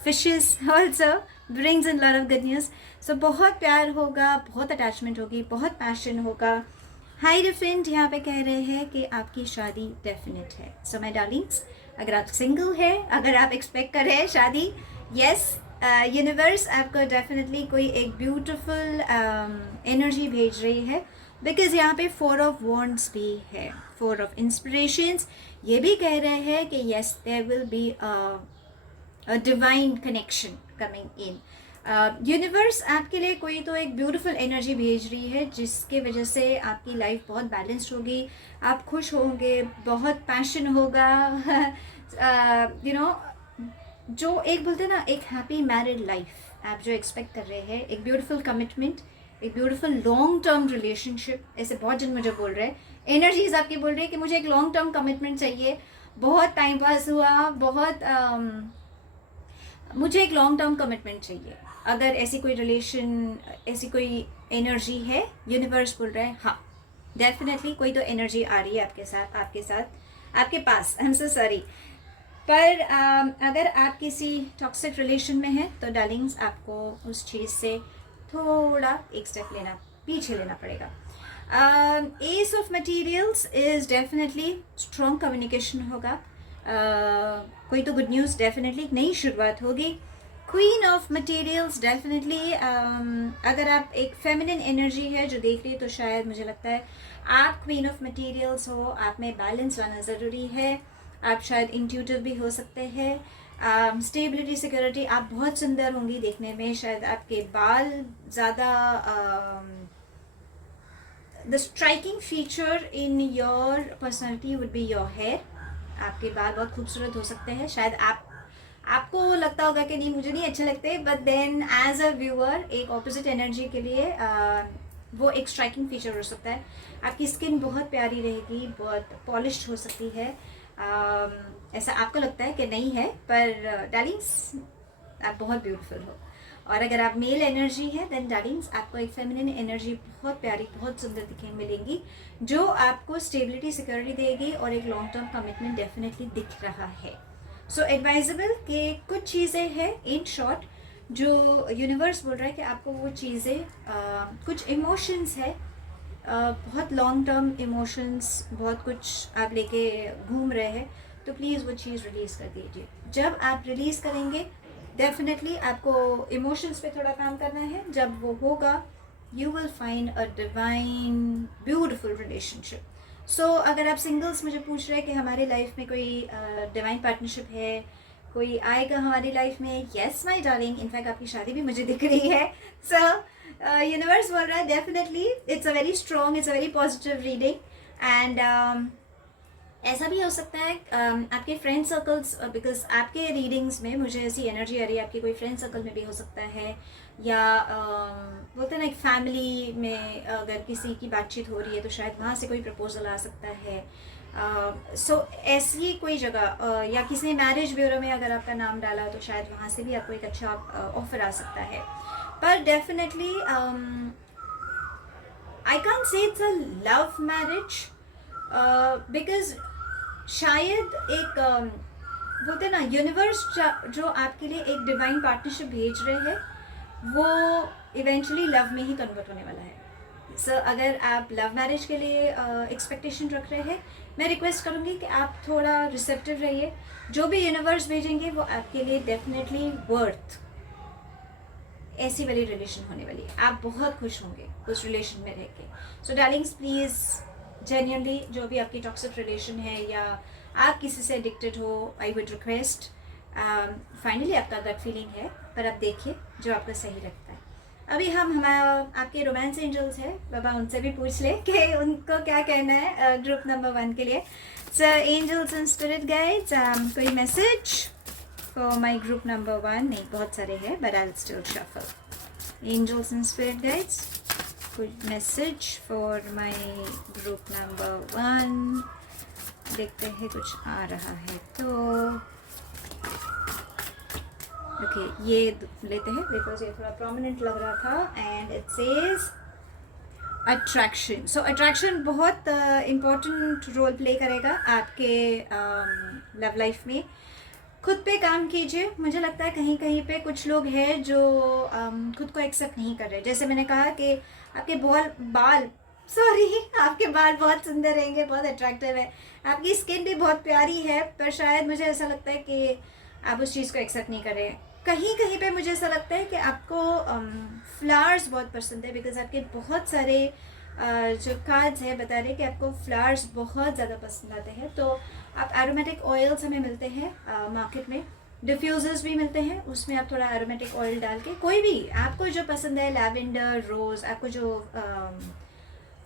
Fishes also brings in lot of good news. So बहुत प्यार होगा, बहुत अटैचमेंट होगी, बहुत पैशन होगा। हाई डिफेंट यहाँ पे कह रहे हैं कि आपकी शादी डेफिनेट है। सो माय डार्लिंग्स, अगर आप सिंगल है, अगर आप एक्सपेक्ट कर रहे हैं शादी, यस, यूनिवर्स आपको डेफिनेटली कोई एक ब्यूटिफुल एनर्जी भेज रही है। बिकॉज यहाँ पे 4 ऑफ वॉन्ड्स भी है, 4 ऑफ इंस्पिरेशंस। ये भी कह रहे हैं कि yes, there will be a divine connection coming in. Universe आपके लिए कोई तो एक ब्यूटीफुल एनर्जी भेज रही है जिसके वजह से आपकी लाइफ बहुत बैलेंस्ड होगी, आप खुश होंगे, बहुत पैशन होगा। यू नो, जो एक बोलते हैं ना, एक हैप्पी मैरिड लाइफ आप जो एक्सपेक्ट कर रहे हैं, एक ब्यूटीफुल कमिटमेंट, एक ब्यूटीफुल लॉन्ग टर्म रिलेशनशिप। ऐसे बहुत जन मुझे बोल रहे हैं, एनर्जीज आपकी बोल रही है कि मुझे एक लॉन्ग टर्म कमिटमेंट चाहिए, बहुत टाइम पास हुआ, बहुत मुझे एक लॉन्ग टर्म कमिटमेंट चाहिए। अगर ऐसी कोई रिलेशन, ऐसी कोई एनर्जी है, यूनिवर्स बोल रहा है हाँ, डेफिनेटली कोई तो एनर्जी आ रही है आपके साथ, आपके पास। आई एम सो सॉरी। पर अगर आप किसी टॉक्सिक रिलेशन में हैं तो डार्लिंग्स आपको उस चीज़ से थोड़ा एक स्टेप पीछे लेना पड़ेगा। S of materials is definitely strong communication होगा। कोई तो गुड न्यूज़, डेफिनेटली नई शुरुआत होगी। क्वीन ऑफ मटेरियल्स डेफिनेटली, अगर आप एक फेमिनिन एनर्जी है जो देख रही है तो शायद मुझे लगता है आप क्वीन ऑफ मटेरियल्स हो। आप में बैलेंस लाना ज़रूरी है। आप शायद इंट्यूटिव भी हो सकते हैं। स्टेबिलिटी, सिक्योरिटी, आप बहुत सुंदर होंगी देखने में। शायद आपके बाल ज़्यादा, the striking feature in your personality would be your hair. आपके बाल बहुत खूबसूरत हो सकते हैं। शायद आपको लगता होगा कि नहीं, मुझे नहीं अच्छे लगते, but then as a viewer एक ऑपोजिट एनर्जी के लिए वो एक स्ट्राइकिंग फीचर हो सकता है। आपकी स्किन बहुत प्यारी रहेगी, बहुत पॉलिश्ड हो सकती है। ऐसा आपको लगता है कि नहीं है, पर डार्लिंग्स आप बहुत ब्यूटीफुल हो। और अगर आप मेल एनर्जी है देन डार्लिंग्स आपको एक फेमिनिन एनर्जी बहुत प्यारी बहुत सुंदर दिखने मिलेंगी, जो आपको स्टेबिलिटी सिक्योरिटी देगी और एक लॉन्ग टर्म कमिटमेंट डेफिनेटली दिख रहा है। सो एडवाइजेबल कि कुछ चीज़ें हैं इन शॉर्ट जो यूनिवर्स बोल रहा है कि आपको वो चीज़ें कुछ इमोशंस है, बहुत लॉन्ग टर्म इमोशंस, बहुत कुछ आप लेके घूम रहे हैं, तो प्लीज़ वो चीज़ रिलीज़ कर दीजिए। जब आप रिलीज़ करेंगे डेफिनेटली आपको इमोशंस पे थोड़ा काम करना है, जब वो होगा you will find a divine beautiful relationship. So अगर आप सिंगल्स मुझे पूछ रहे हैं कि हमारी लाइफ में कोई डिवाइन पार्टनरशिप है, कोई आएगा हमारी लाइफ में, येस माय डार्लिंग, इनफैक्ट आपकी शादी भी मुझे दिख रही है। सो यूनिवर्स बोल रहा है definitely it's a very strong, it's a very positive reading. And ऐसा भी हो सकता है आपके फ्रेंड सर्कल्स, बिकॉज आपके रीडिंग्स में मुझे ऐसी एनर्जी आ रही है आपके कोई फ्रेंड सर्कल में भी हो सकता है, या बोलते हैं ना एक फैमिली में अगर किसी की बातचीत हो रही है तो शायद वहाँ से कोई प्रपोजल आ सकता है। सो ऐसी कोई जगह या किसी ने मैरिज ब्यूरो में अगर आपका नाम डाला तो शायद वहाँ से भी आपको एक अच्छा ऑफर आ सकता है। पर definitely I can't say it's a love marriage, because शायद एक बोलते ना यूनिवर्स जो आपके लिए एक डिवाइन पार्टनरशिप भेज रहे हैं वो इवेंचुअली लव में ही कन्वर्ट होने वाला है। सो अगर आप लव मैरिज के लिए एक्सपेक्टेशन रख रहे हैं, मैं रिक्वेस्ट करूँगी कि आप थोड़ा रिसेप्टिव रहिए, जो भी यूनिवर्स भेजेंगे वो आपके लिए डेफिनेटली वर्थ ऐसी वाली रिलेशन होने वाली है, आप बहुत खुश होंगे उस रिलेशन में रह के। सो डार्लिंग्स प्लीज़ जेन्युइनली जो भी आपकी टॉक्सिक रिलेशन है या आप किसी से एडिक्टेड हो, आई वुड रिक्वेस्ट फाइनली आपका गट फीलिंग है पर आप देखिए जो आपको सही लगता है। अभी हम हमारा आपके रोमांस एंजल्स है बाबा, उनसे भी पूछ ले कि उनको क्या कहना है ग्रुप नंबर 1 के लिए। So angels and spirit guides, कोई message for my group number 1? नहीं, बहुत सारे हैं but I will still shuffle. Angels and spirit guides, कुछ message for my group number 1। देखते हैं कुछ आ रहा है तो ओके ये लेते हैं बिकॉज ये थोड़ा प्रोमिनेंट लग रहा था। And it says attraction. So attraction बहुत इम्पोर्टेंट रोल प्ले करेगा आपके लव लाइफ में। खुद पे काम कीजिए, मुझे लगता है कहीं कहीं पे कुछ लोग हैं जो खुद को एक्सेप्ट नहीं कर रहे। जैसे मैंने कहा कि आपके बाल आपके बाल बहुत सुंदर रहेंगे, बहुत अट्रैक्टिव है, आपकी स्किन भी बहुत प्यारी है, पर शायद मुझे ऐसा लगता है कि आप उस चीज़ को एक्सेप्ट नहीं कर रहे हैं। कहीं कहीं पे मुझे ऐसा लगता है कि आपको फ्लावर्स बहुत पसंद है, बिकॉज आपके बहुत सारे जो कार्ड्स हैं बता रहे हैं कि आपको फ्लावर्स बहुत ज़्यादा पसंद आते हैं। तो आप एरोमेटिक ऑयल्स हमें मिलते हैं मार्केट में, डिफ्यूज़र्स भी मिलते हैं, उसमें आप थोड़ा एरोमेटिक ऑयल डाल के कोई भी आपको जो पसंद है, लैवेंडर, रोज़, आपको जो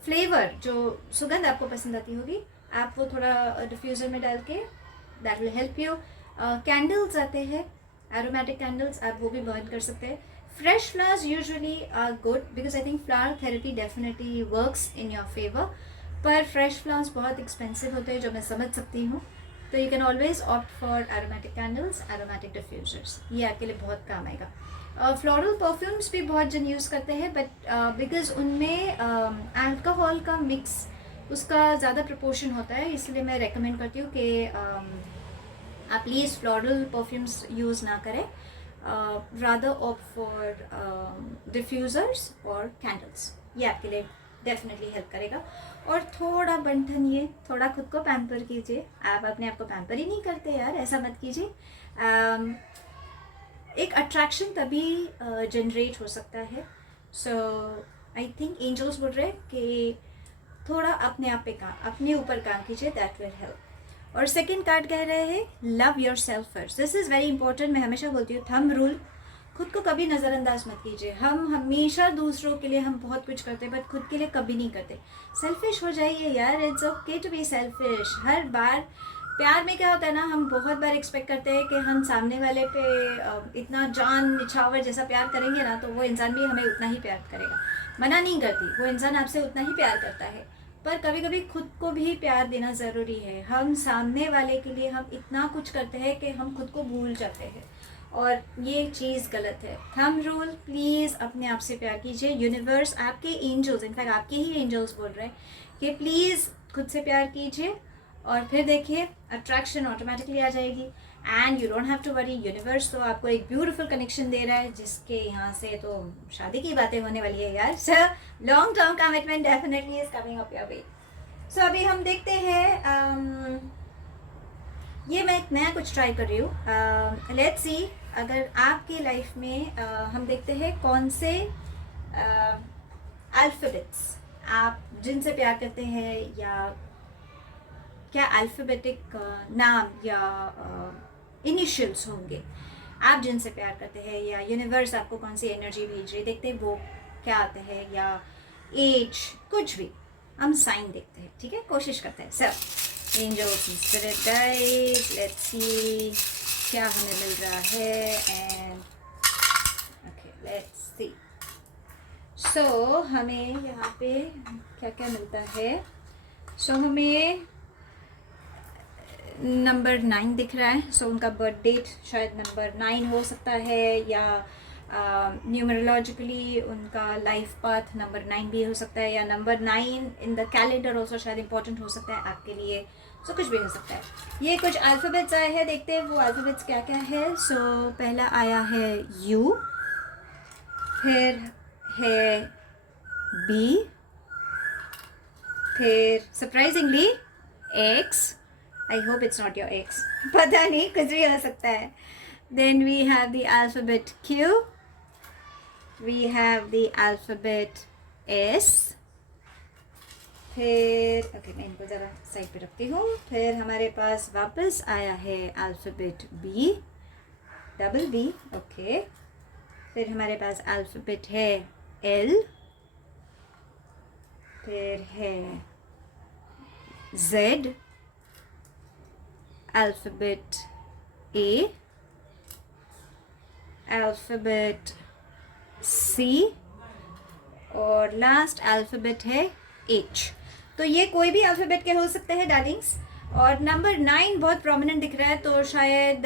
फ्लेवर, जो सुगंध आपको पसंद आती होगी, आप वो थोड़ा डिफ्यूज़र में डाल के that will help you. Candles आते हैं एरोमेटिक कैंडल्स, आप वो भी बर्न कर सकते हैं। Fresh flowers usually are good because I think flower therapy definitely works in your favour, पर फ्रेश फ्लावर्स बहुत एक्सपेंसिव होते हैं जो मैं समझ सकती हूँ। तो you can always opt for aromatic candles, aromatic diffusers, ये आपके लिए बहुत काम आएगा। फ्लोरल परफ्यूम्स भी बहुत जन यूज़ करते हैं बट बिकॉज उनमें अल्कोहल का मिक्स उसका ज़्यादा प्रपोर्शन होता है, इसलिए मैं रेकमेंड करती हूँ कि आप प्लीज़ फ्लोरल परफ्यूम्स यूज़ ना करें, रादर ऑप्ट फॉर डिफ्यूज़र्स और कैंडल्स, ये आपके लिए डेफिनेटली हेल्प करेगा। और थोड़ा बंठनिए, थोड़ा खुद को पैम्पर कीजिए। आप अपने आप को पैम्पर ही नहीं करते यार, ऐसा मत कीजिए। एक अट्रैक्शन तभी जनरेट हो सकता है। सो आई थिंक एंजल्स बोल रहे कि थोड़ा अपने आप पे अपने ऊपर काम कीजिए, दैट विल हेल्प। और सेकंड कार्ड कह रहे हैं love your self first. This is very important. मैं हमेशा बोलती हूँ थंब रूल, खुद को कभी नज़रअंदाज मत कीजिए। हम हमेशा दूसरों के लिए हम बहुत कुछ करते हैं बट खुद के लिए कभी नहीं करते। सेल्फिश हो जाइए यार, it's okay to be selfish. हर बार प्यार में क्या होता है ना, हम बहुत बार एक्सपेक्ट करते हैं कि हम सामने वाले पे इतना जान निछावर जैसा प्यार करेंगे ना तो वो इंसान भी हमें उतना ही प्यार करेगा। मना नहीं करती, वो इंसान आपसे उतना ही प्यार करता है, पर कभी कभी खुद को भी प्यार देना ज़रूरी है। हम सामने वाले के लिए हम इतना कुछ करते हैं कि हम खुद को भूल जाते हैं। और ये चीज़ गलत है। थंब रूल, प्लीज़ अपने आप से प्यार कीजिए। यूनिवर्स, आपके एंजल्स, इनफैक्ट आपके ही एंजल्स बोल रहे हैं कि प्लीज़ खुद से प्यार कीजिए, और फिर देखिए अट्रैक्शन ऑटोमेटिकली आ जाएगी। And you don't have to worry, universe तो आपको एक ब्यूटीफुल कनेक्शन दे रहा है जिसके यहाँ से तो शादी की बातें होने वाली है यार। So long term commitment definitely is coming up your way. So अभी हम देखते हैं, ये मैं नया कुछ ट्राई कर रही हूँ। लेट्स सी, अगर आपकी लाइफ में हम देखते हैं कौन से अल्फ़ाबेट्स आप जिनसे प्यार करते हैं, या क्या अल्फ़ाबेटिक नाम या इनिशियल्स होंगे आप जिनसे प्यार करते हैं, या यूनिवर्स आपको कौन सी एनर्जी भेज रही है, देखते हैं वो क्या आते हैं, या एज, कुछ भी हम साइन देखते हैं, ठीक है, कोशिश करते हैं। Sir angels, spirit guide, let's see क्या हमें मिल रहा है। And okay, let's see. So हमें यहाँ पे क्या क्या मिलता है। सो हमें नंबर 9 दिख रहा है। सो उनका बर्थ डेट शायद नंबर 9 हो सकता है, या न्यूमरोलॉजिकली उनका लाइफ पाथ नंबर 9 भी हो सकता है, या number 9 in the calendar also शायद इंपॉर्टेंट हो सकता है आपके लिए। सो कुछ भी हो सकता है। ये कुछ अल्फ़ाबेट्स आए हैं, देखते हैं वो अल्फ़ाबेट्स क्या क्या है। सो पहला आया है यू, फिर है बी, फिर surprisingly X. I hope it's not your ex, पता नहीं, कुछ भी हो सकता है। Then we have the alphabet Q, we have the alphabet S, फिर ओके मैं इनको ज़रा साइड पे रखती हूँ। फिर हमारे पास वापस आया है alphabet B, double B, okay. फिर हमारे पास अल्फ़ाबेट है एल, फिर है Z, alphabet A, alphabet C, और लास्ट अल्फ़ाबेट है एच। तो ये कोई भी अल्फ़ाबेट के हो सकते हैं डार्लिंग्स। और नंबर 9 बहुत प्रोमिनेंट दिख रहा है, तो शायद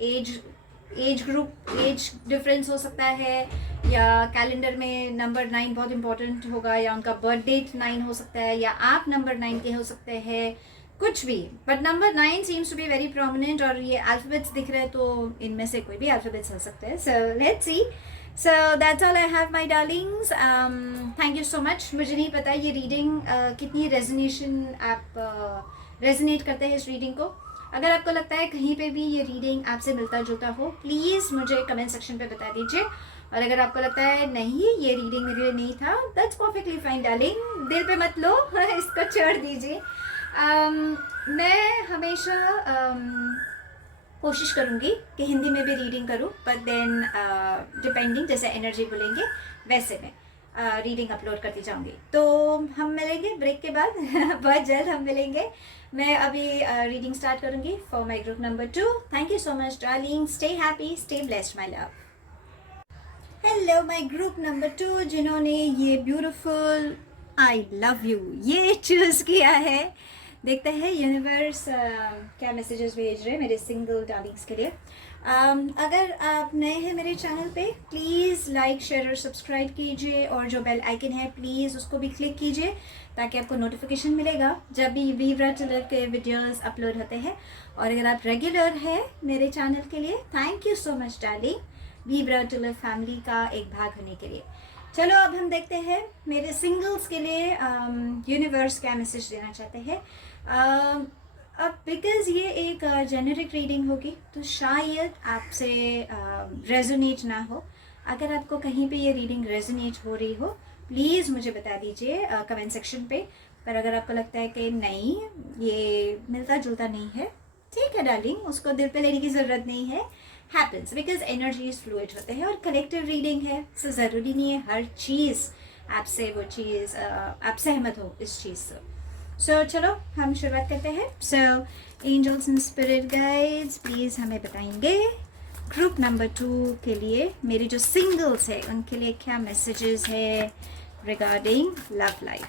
एज ग्रुप, एज डिफरेंस हो सकता है, या कैलेंडर में नंबर 9 बहुत इंपॉर्टेंट होगा, या उनका बर्थ डेट 9 हो सकता है, या आप नंबर 9 के हो सकते हैं, कुछ भी। But number 9 seems to be very prominent, और ये अल्फ़ाबेट्स दिख रहे हैं, तो इनमें से कोई भी अल्फ़ाबेट्स हो सकते हैं। So let's see. So that's all I have my darlings. Thank you so much. मुझे नहीं पता ये रीडिंग कितनी रेजोनेशन आप रेजोनेट करते हैं इस रीडिंग को। अगर आपको लगता है कहीं पे भी ये रीडिंग आपसे मिलता जुलता हो, प्लीज़ मुझे कमेंट सेक्शन पे बता दीजिए। और अगर आपको लगता है नहीं ये रीडिंग मेरे लिए नहीं था, दैट्स परफेक्टली फाइन डार्लिंग, दिल पे मत लो, इसको छोड़ दीजिए। मैं हमेशा कोशिश करूँगी कि हिंदी में भी रीडिंग करूँ, बट देन डिपेंडिंग जैसे एनर्जी बोलेंगे वैसे मैं रीडिंग अपलोड करती जाऊँगी। तो हम मिलेंगे ब्रेक के बाद बहुत जल्द हम मिलेंगे। मैं अभी रीडिंग स्टार्ट करूँगी for my group number 2। Thank you so much darling, stay happy, stay blessed my love. Hello my group number 2 जिन्होंने ये ब्यूटिफुल आई लव यू ये चूज़ किया है। देखते हैं यूनिवर्स क्या मैसेजेस भेज रहे हैं मेरे सिंगल डार्लिंग्स के लिए। अगर आप नए हैं मेरे चैनल पे, प्लीज़ लाइक शेयर और सब्सक्राइब कीजिए, और जो बेल आइकन है प्लीज़ उसको भी क्लिक कीजिए ताकि आपको नोटिफिकेशन मिलेगा जब भी वीवरा टिलर के वीडियोस अपलोड होते हैं। और अगर आप रेगुलर हैं मेरे चैनल के लिए, thank you so much darling, Vivra टिलर फैमिली का एक भाग होने के लिए। चलो अब हम देखते हैं मेरे सिंगल्स के लिए यूनिवर्स क्या मैसेज देना चाहते हैं। अब बिकॉज़ ये एक जेनेरिक रीडिंग होगी तो शायद आपसे रेजोनेट ना हो। अगर आपको कहीं पे ये रीडिंग रेजोनेट हो रही हो, प्लीज़ मुझे बता दीजिए कमेंट सेक्शन पे। पर अगर आपको लगता है कि नहीं ये मिलता जुलता नहीं है, ठीक है डार्लिंग, उसको दिल पे लेने की ज़रूरत नहीं है। हैपन्स बिकॉज एनर्जीज फ्लूइड होते हैं और कलेक्टिव रीडिंग है, सो ज़रूरी नहीं है हर चीज़ आपसे वो चीज़ आप सहमत हो इस चीज़ से। सो चलो हम शुरुआत करते हैं। So angels and spirit guides please हमें बताएंगे ग्रुप नंबर 2 के लिए मेरे जो सिंगल्स है उनके लिए क्या मैसेजेस है रिगार्डिंग लव लाइफ।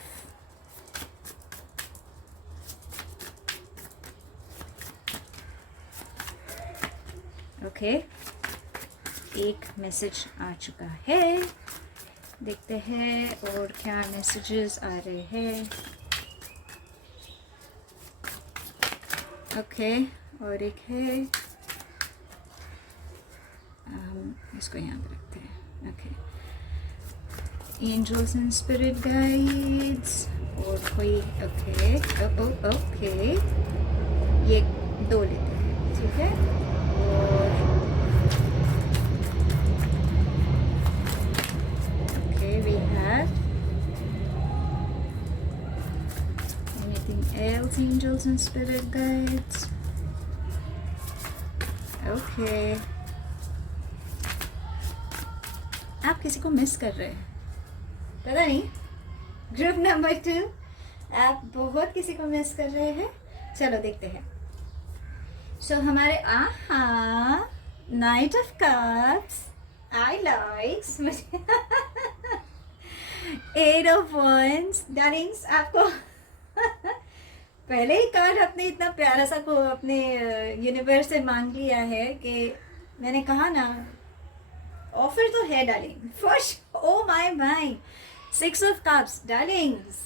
ओके, एक मैसेज आ चुका है, देखते हैं और क्या मैसेजेस आ रहे हैं। ओके, और एक है, इसको यहाँ पे रखते हैं। Okay, angels and spirit guides और कोई, ओके ओके, ये 2 लेते हैं, ठीक है। और okay, we have anything else, angels and spirit guides. Okay, आप किसी को मिस कर रहे हैं, पता नहीं। ग्रुप नंबर 2, आप बहुत किसी को मिस कर रहे हैं। चलो देखते हैं। सो हमारे night of cups, I likes मुझे 8 ऑफ wands, डार्लिंग्स आपको पहले ही कार्ड अपने इतना प्यारा सा को अपने यूनिवर्स से मांग लिया है कि मैंने कहा ना, ऑफर तो है darling. First, O my my, 6 of cups Darling's,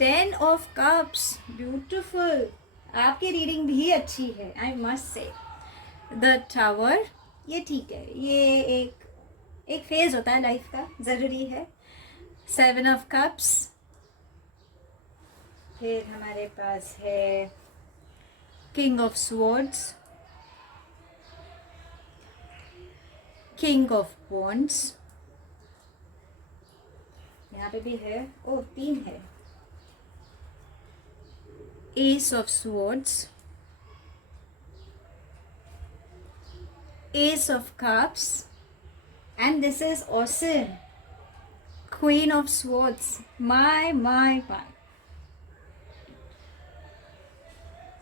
10 of cups, beautiful. आपकी रीडिंग भी अच्छी है, I must say. The tower, ये ठीक है, ये एक फेज होता है लाइफ का, ज़रूरी है। 7 ऑफ कप्स, फिर हमारे पास है king of swords, king of wands, यहाँ पे भी है, ओ 3 है। S of swords, S of cups, and this is awesome, queen of swords. My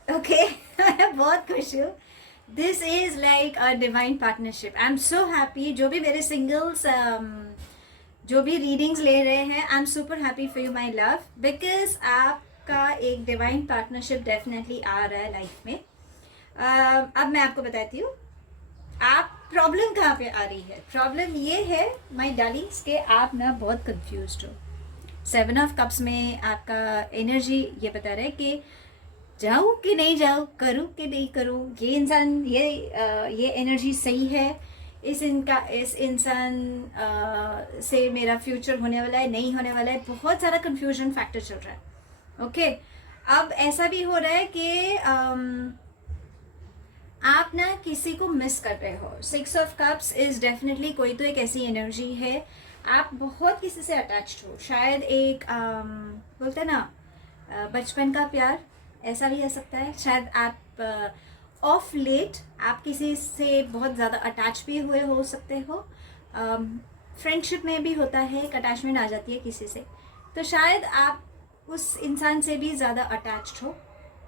okay, बहुत खुश हूँ। This is like a divine partnership. I am so happy. जो भी मेरे सिंगल्स जो भी रीडिंग्स ले रहे हैं, I am super happy for you my love, because आपका एक डिवाइन पार्टनरशिप डेफिनेटली आ रहा है लाइफ में। अब मैं आपको बताती हूँ आप प्रॉब्लम कहाँ पे आ रही है। प्रॉब्लम ये है माई डार्लिंग्स के आप ना बहुत कंफ्यूज्ड हो। 7 ऑफ कप्स में आपका एनर्जी ये बता रहा है कि जाऊँ कि नहीं जाऊँ, करूँ कि नहीं करूँ, ये इंसान ये एनर्जी सही है, इस इंसान से मेरा फ्यूचर होने वाला है, नहीं होने वाला है, बहुत सारा कंफ्यूजन फैक्टर चल रहा है। ओके, अब ऐसा भी हो रहा है कि आप ना किसी को मिस कर रहे हो। 6 ऑफ कप्स इज डेफिनेटली कोई तो एक ऐसी एनर्जी है, आप बहुत किसी से अटैच्ड हो। शायद एक बोलते हैं ना बचपन का प्यार, ऐसा भी हो सकता है। शायद आप ऑफ लेट आप किसी से बहुत ज़्यादा अटैच भी हुए हो सकते हो। फ्रेंडशिप में भी होता है, एक अटैचमेंट आ जाती है किसी से, तो शायद आप उस इंसान से भी ज़्यादा अटैच्ड हो।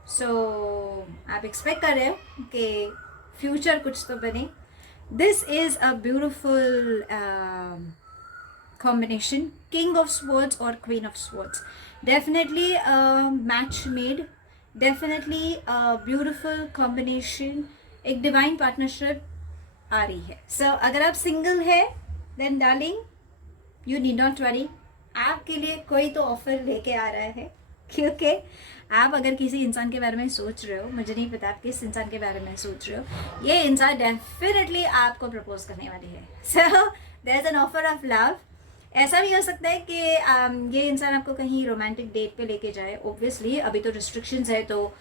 सो आप एक्सपेक्ट कर रहे हो कि फ्यूचर कुछ तो बने। This is a beautiful combination, king of swords और queen of swords. Definitely match made, definitely beautiful combination, एक डिवाइन पार्टनरशिप आ रही है। सो अगर आप सिंगल है then darling you need not worry, आपके लिए कोई तो ऑफर लेके आ रहा है। क्योंकि आप अगर किसी इंसान के बारे में सोच रहे हो, मुझे नहीं पता आप किस इंसान के बारे में सोच रहे हो, ये इंसान डेफिनेटली आपको प्रपोज करने वाली है। So there is an offer of love. ऐसा भी हो सकता है कि ये इंसान आपको कहीं रोमांटिक डेट पे लेके जाए। ऑब्वियसली अभी तो रिस्ट्रिक्शंस है, तो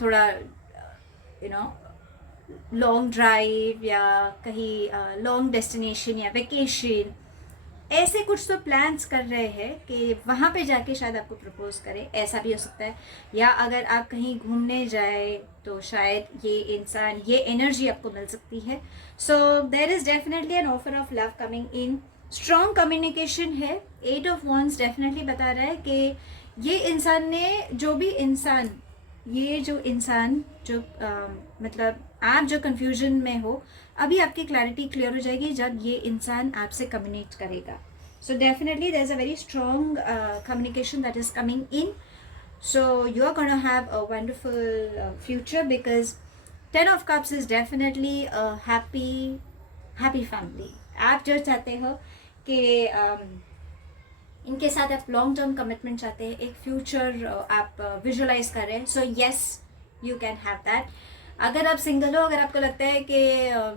थोड़ा लॉन्ग ड्राइव या कहीं लॉन्ग डेस्टिनेशन या वेकेशन, ऐसे कुछ तो प्लान्स कर रहे हैं कि वहाँ पे जाके शायद आपको प्रपोज करें। ऐसा भी हो सकता है। या अगर आप कहीं घूमने जाए तो शायद ये इंसान, ये एनर्जी आपको मिल सकती है। So there is definitely an offer of love coming in. Strong communication है। 8 ऑफ wands डेफिनेटली बता रहा है कि ये इंसान ने, जो भी इंसान, ये जो इंसान जो मतलब आप जो कंफ्यूजन में हो, अभी आपकी क्लैरिटी क्लियर हो जाएगी जब ये इंसान आपसे कम्युनिकेट करेगा। So definitely there is a very strong communication that is coming in. So you are gonna have a wonderful future, because 10 of cups is definitely happy family. आप जो चाहते हो कि इनके साथ आप लॉन्ग टर्म कमिटमेंट चाहते हैं, एक फ्यूचर आप विजुअलाइज कर रहे हैं, so yes you can have that. अगर आप सिंगल हो, अगर आपको लगता है कि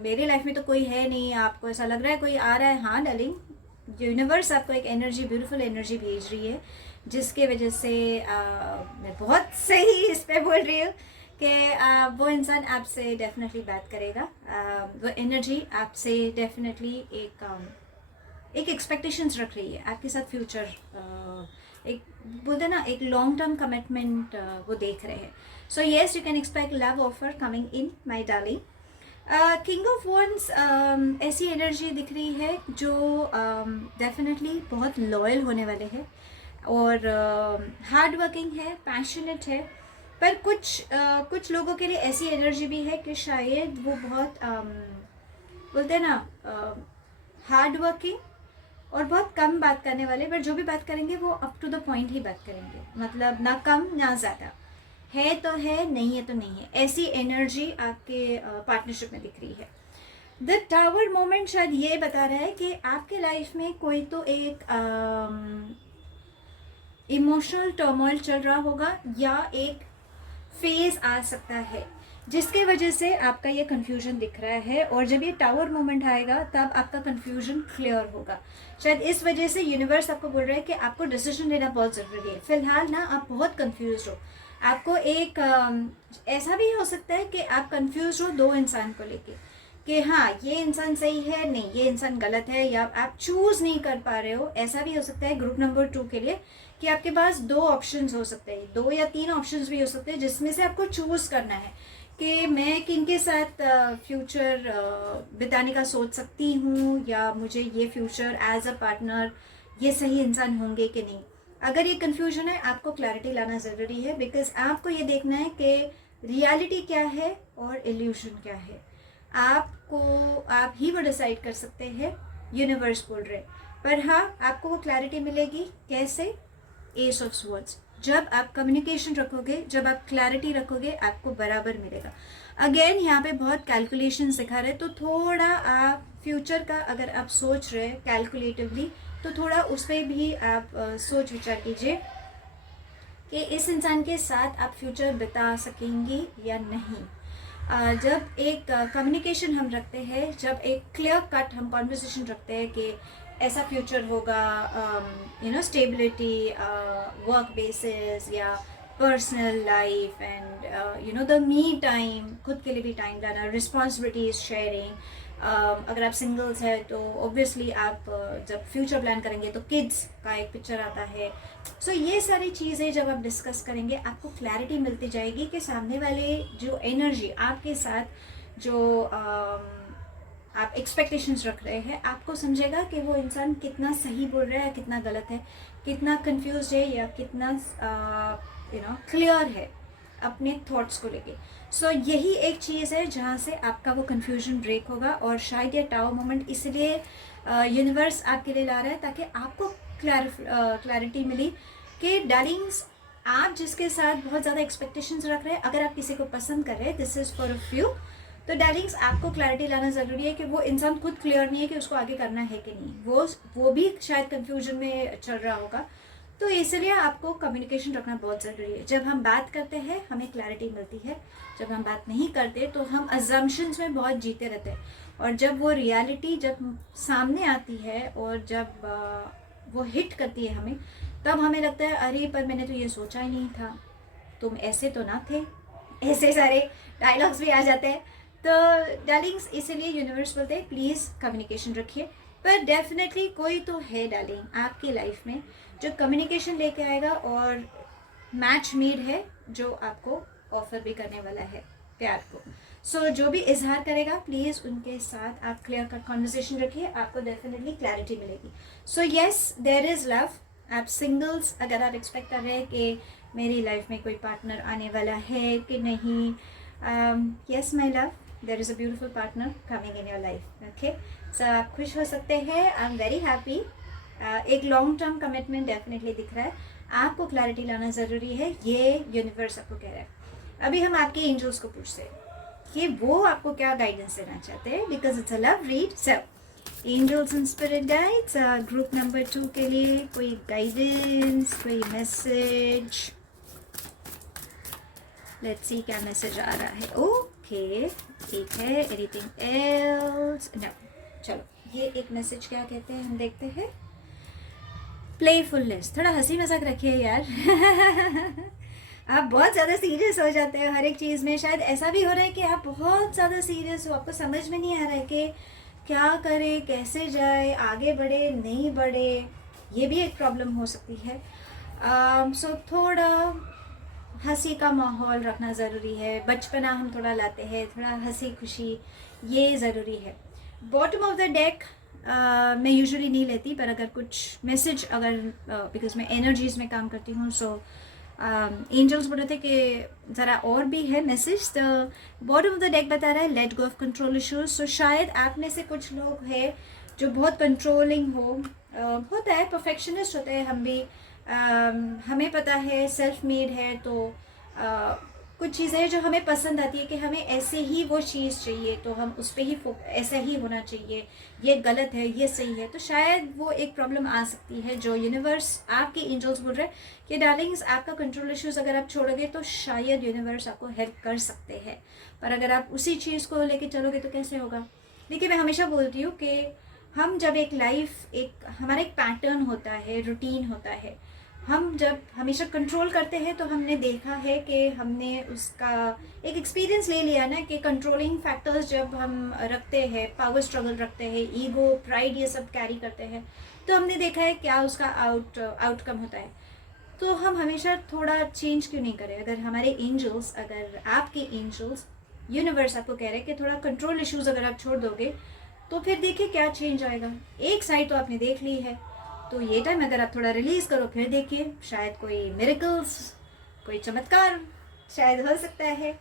मेरी लाइफ में तो कोई है नहीं, आपको ऐसा लग रहा है कोई आ रहा है, हाँ डार्लिंग, यूनिवर्स आपको एक एनर्जी, ब्यूटीफुल एनर्जी भेज रही है, जिसके वजह से मैं बहुत सही इस पर बोल रही हूँ कि वो इंसान आपसे डेफिनेटली बात करेगा। वो एनर्जी आपसे डेफिनेटली एक एक्सपेक्टेशंस रख रही है आपके साथ फ्यूचर, एक बोलते हैं ना एक लॉन्ग टर्म कमिटमेंट वो देख रहे हैं। So yes you can expect love offer coming in my darling. King of wands ऐसी एनर्जी दिख रही है जो डेफिनेटली बहुत लॉयल होने वाले हैं और हार्ड वर्किंग है, पैशनेट है, पर कुछ लोगों के लिए ऐसी एनर्जी भी है कि शायद वो बहुत बोलते हैं ना हार्ड वर्किंग और बहुत कम बात करने वाले, पर जो भी बात करेंगे वो अप टू द पॉइंट ही बात करेंगे, मतलब ना कम ना ज़्यादा, है तो है, नहीं है तो नहीं है, ऐसी एनर्जी आपके पार्टनरशिप में दिख रही है। द टावर मोमेंट शायद ये बता रहा है कि आपके लाइफ में कोई तो एक इमोशनल टर्मोइल चल रहा होगा या एक फेज आ सकता है जिसके वजह से आपका ये कन्फ्यूजन दिख रहा है, और जब ये टावर मोमेंट आएगा तब आपका कन्फ्यूजन क्लियर होगा। शायद इस वजह से यूनिवर्स आपको बोल रहा है कि आपको डिसीजन लेना बहुत ज़रूरी है। फिलहाल ना आप बहुत कंफ्यूज हो, आपको एक ऐसा भी हो सकता है कि आप कंफ्यूज हो दो इंसान को लेके कि हाँ ये इंसान सही है, नहीं ये इंसान गलत है, या आप चूज़ नहीं कर पा रहे हो। ऐसा भी हो सकता है ग्रुप नंबर 2 के लिए कि आपके पास 2 ऑप्शंस हो सकते हैं, 2 या 3 ऑप्शंस भी हो सकते हैं, जिसमें से आपको चूज़ करना है कि मैं किनके साथ फ्यूचर बिताने का सोच सकती हूँ, या मुझे ये फ्यूचर एज अ पार्टनर ये सही इंसान होंगे कि नहीं। अगर ये कन्फ्यूजन है, आपको क्लैरिटी लाना ज़रूरी है, बिकॉज आपको ये देखना है कि रियलिटी क्या है और इल्यूशन क्या है। आप ही वो डिसाइड कर सकते हैं, यूनिवर्स बोल रहे, पर हाँ आपको वो क्लैरिटी मिलेगी कैसे, एस ऑफ स्वॉर्ड्स। जब आप कम्युनिकेशन रखोगे, जब आप क्लैरिटी रखोगे, आपको बराबर मिलेगा। अगेन यहाँ पे बहुत कैलकुलेशन सिखा रहे, तो थोड़ा आप फ्यूचर का अगर आप सोच रहे कैलकुलेटिवली, तो थोड़ा उस पर भी आप सोच विचार कीजिए कि इस इंसान के साथ आप फ्यूचर बिता सकेंगी या नहीं। जब एक कम्युनिकेशन हम रखते हैं, जब एक क्लियर कट हम कॉन्वर्सेशन रखते हैं कि ऐसा फ्यूचर होगा, स्टेबिलिटी, वर्क बेसिस या personal life, and the me time, खुद के लिए भी टाइम लाना, रिस्पॉन्सिबिलिटीज शेयरिंग। अगर आप सिंगल्स हैं तो ऑब्वियसली आप जब फ्यूचर प्लान करेंगे तो किड्स का एक पिक्चर आता है। सो ये सारी चीज़ें जब आप डिस्कस करेंगे, आपको क्लैरिटी मिलती जाएगी कि सामने वाले जो एनर्जी आपके साथ जो आप एक्सपेक्टेशंस रख रहे हैं, आपको समझेगा कि वो इंसान कितना सही बोल रहा है, कितना गलत है, कितना कंफ्यूज है या कितना क्लियर है अपने थॉट्स को लेके। सो यही एक चीज़ है जहाँ से आपका वो कंफ्यूजन ब्रेक होगा, और शायद ये टावर मोमेंट इसलिए यूनिवर्स आपके लिए ला रहा है ताकि आपको क्लैरिटी मिली कि डार्लिंग्स, आप जिसके साथ बहुत ज़्यादा एक्सपेक्टेशंस रख रहे हैं, अगर आप किसी को पसंद कर रहे हैं, this is for a few, तो डार्लिंग्स आपको क्लैरिटी लाना ज़रूरी है कि वो इंसान खुद क्लियर नहीं है कि उसको आगे करना है कि नहीं, वो भी शायद कंफ्यूजन में चल रहा होगा। तो इसलिए आपको कम्युनिकेशन रखना बहुत ज़रूरी है। जब हम बात करते हैं हमें क्लैरिटी मिलती है, जब हम बात नहीं करते तो हम अजम्पशंस में बहुत जीते रहते हैं, और जब वो रियलिटी जब सामने आती है और जब वो हिट करती है हमें, तब हमें लगता है अरे पर मैंने तो ये सोचा ही नहीं था, तुम ऐसे तो ना थे, ऐसे सारे डायलॉग्स भी आ जाते हैं। तो डार्लिंग्स, इसीलिए यूनिवर्स बोलते हैं प्लीज़ कम्युनिकेशन रखिए। पर डेफिनेटली कोई तो है डार्लिंग आपकी लाइफ में जो कम्युनिकेशन लेके आएगा और मैच मेड है, जो आपको ऑफर भी करने वाला है प्यार को। सो जो भी इजहार करेगा, प्लीज़ उनके साथ आप क्लियर कट कॉन्वर्सेशन रखिए, आपको डेफिनेटली क्लैरिटी मिलेगी। So yes, there is love. आप सिंगल्स अगर आप एक्सपेक्ट कर रहे हैं कि मेरी लाइफ में कोई पार्टनर आने वाला है कि नहीं, yes my love, there is a beautiful partner coming in your life. Okay, so आप खुश हो सकते हैं। I am very happy. एक लॉन्ग टर्म कमिटमेंट डेफिनेटली दिख रहा है, आपको क्लैरिटी लाना ज़रूरी है, ये यूनिवर्स आपको कह रहा है। अभी हम आपके एंजल्स को पूछते हैं। कि वो आपको क्या गाइडेंस देना चाहते हैं, because it's a love read. So angels and spirit guides, group number 2 के लिए कोई गाइडेंस, कोई मैसेज. लेट्स सी क्या मैसेज आ रहा है. ओके ठीक है. Anything else? नो. चलो ये एक मैसेज क्या कहते हैं हम देखते हैं. प्लेफुलनेस. थोड़ा हंसी मजाक रखिए यार. आप बहुत ज़्यादा सीरियस हो जाते हो हर एक चीज़ में. शायद ऐसा भी हो रहा है कि आप बहुत ज़्यादा सीरियस हो, आपको समझ में नहीं आ रहा है कि क्या करे, कैसे जाए, आगे बढ़े नहीं बढ़े. ये भी एक प्रॉब्लम हो सकती है. सो थोड़ा हंसी का माहौल रखना ज़रूरी है. बचपना हम थोड़ा लाते हैं, थोड़ा हंसी खुशी, ये ज़रूरी है. बॉटम ऑफ द डेक मैं यूजुअली नहीं लेती, पर अगर कुछ मैसेज, अगर बिकॉज मैं एनर्जीज़ में काम करती हूँ, सो एंजल्स बोल रहे थे कि ज़रा और भी है मैसेज. तो बॉटम ऑफ द डेक बता रहा है let go of control issues. So शायद आप में से कुछ लोग हैं जो बहुत कंट्रोलिंग हो. होता है, परफेक्शनिस्ट होते हैं हम भी. हमें पता है सेल्फ मेड है, तो कुछ चीज़ें हैं जो हमें पसंद आती है कि हमें ऐसे ही वो चीज़ चाहिए, तो हम उस पर ही ऐसा ही होना चाहिए. ये गलत है, ये सही है. तो शायद वो एक प्रॉब्लम आ सकती है जो यूनिवर्स, आपके एंजल्स बोल रहे हैं कि डार्लिंग्स आपका कंट्रोल इश्यूज़ अगर आप छोड़ोगे तो शायद यूनिवर्स आपको हेल्प कर सकते हैं. पर अगर आप उसी चीज़ को लेके चलोगे तो कैसे होगा. देखिए मैं हमेशा बोलती हूँ कि हम जब एक लाइफ, एक हमारा एक पैटर्न होता है, रूटीन होता है, हम जब हमेशा कंट्रोल करते हैं तो हमने देखा है कि हमने उसका एक एक्सपीरियंस ले लिया ना कि कंट्रोलिंग फैक्टर्स जब हम रखते हैं, पावर स्ट्रगल रखते हैं, ईगो, प्राइड, ये सब कैरी करते हैं, तो हमने देखा है क्या उसका आउटकम होता है. तो हम हमेशा थोड़ा चेंज क्यों नहीं करें. अगर हमारे एंजल्स, अगर आपके एंजल्स, यूनिवर्स आपको कह रहे हैं कि थोड़ा कंट्रोल इश्यूज़ अगर आप छोड़ दोगे तो फिर देखिए क्या चेंज आएगा. एक साइड तो आपने देख ली है, तो ये टाइम अगर आप थोड़ा रिलीज़ करो फिर देखिए शायद कोई मिरेकल्स, कोई चमत्कार शायद हो सकता है.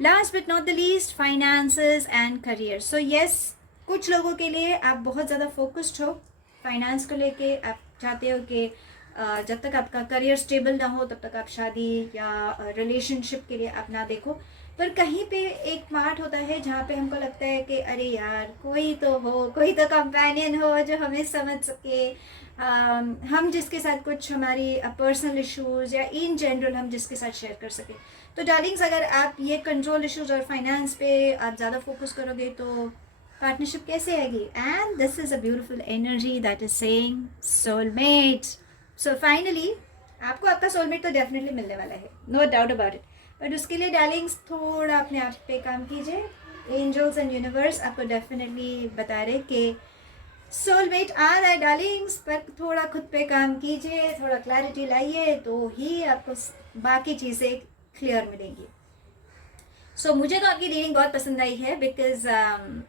Last but not the least, finances and career. So yes, कुछ लोगों के लिए आप बहुत ज़्यादा फोकस्ड हो फाइनेंस को लेके. आप चाहते हो कि जब तक आपका करियर स्टेबल ना हो तब तक आप शादी या रिलेशनशिप के लिए आप ना देखो. पर कहीं पे एक पार्ट होता है जहाँ पे हमको लगता है कि अरे यार कोई तो हो, कोई तो कंपेनियन हो जो हमें समझ सके. हम जिसके साथ कुछ हमारी पर्सनल इश्यूज़ या इन जनरल हम जिसके साथ शेयर कर सके. तो डार्लिंग्स अगर आप ये कंट्रोल इश्यूज़ और फाइनेंस पे आप ज़्यादा फोकस करोगे तो पार्टनरशिप कैसे आएगी. And this is a beautiful energy that is saying soulmate. So finally आपको आपका सोलमेट तो डेफिनेटली मिलने वाला है, no doubt about it. But उसके लिए डार्लिंग्स थोड़ा अपने आप पे काम कीजिए. एंजल्स एंड यूनिवर्स आपको डेफिनेटली बता रहे कि सोलमेट आ रहा है डार्लिंग्स, पर थोड़ा खुद पे काम कीजिए, थोड़ा क्लैरिटी लाइए, तो ही आपको बाकी चीज़ें क्लियर मिलेंगी. सो मुझे तो आपकी रीडिंग बहुत पसंद आई है, because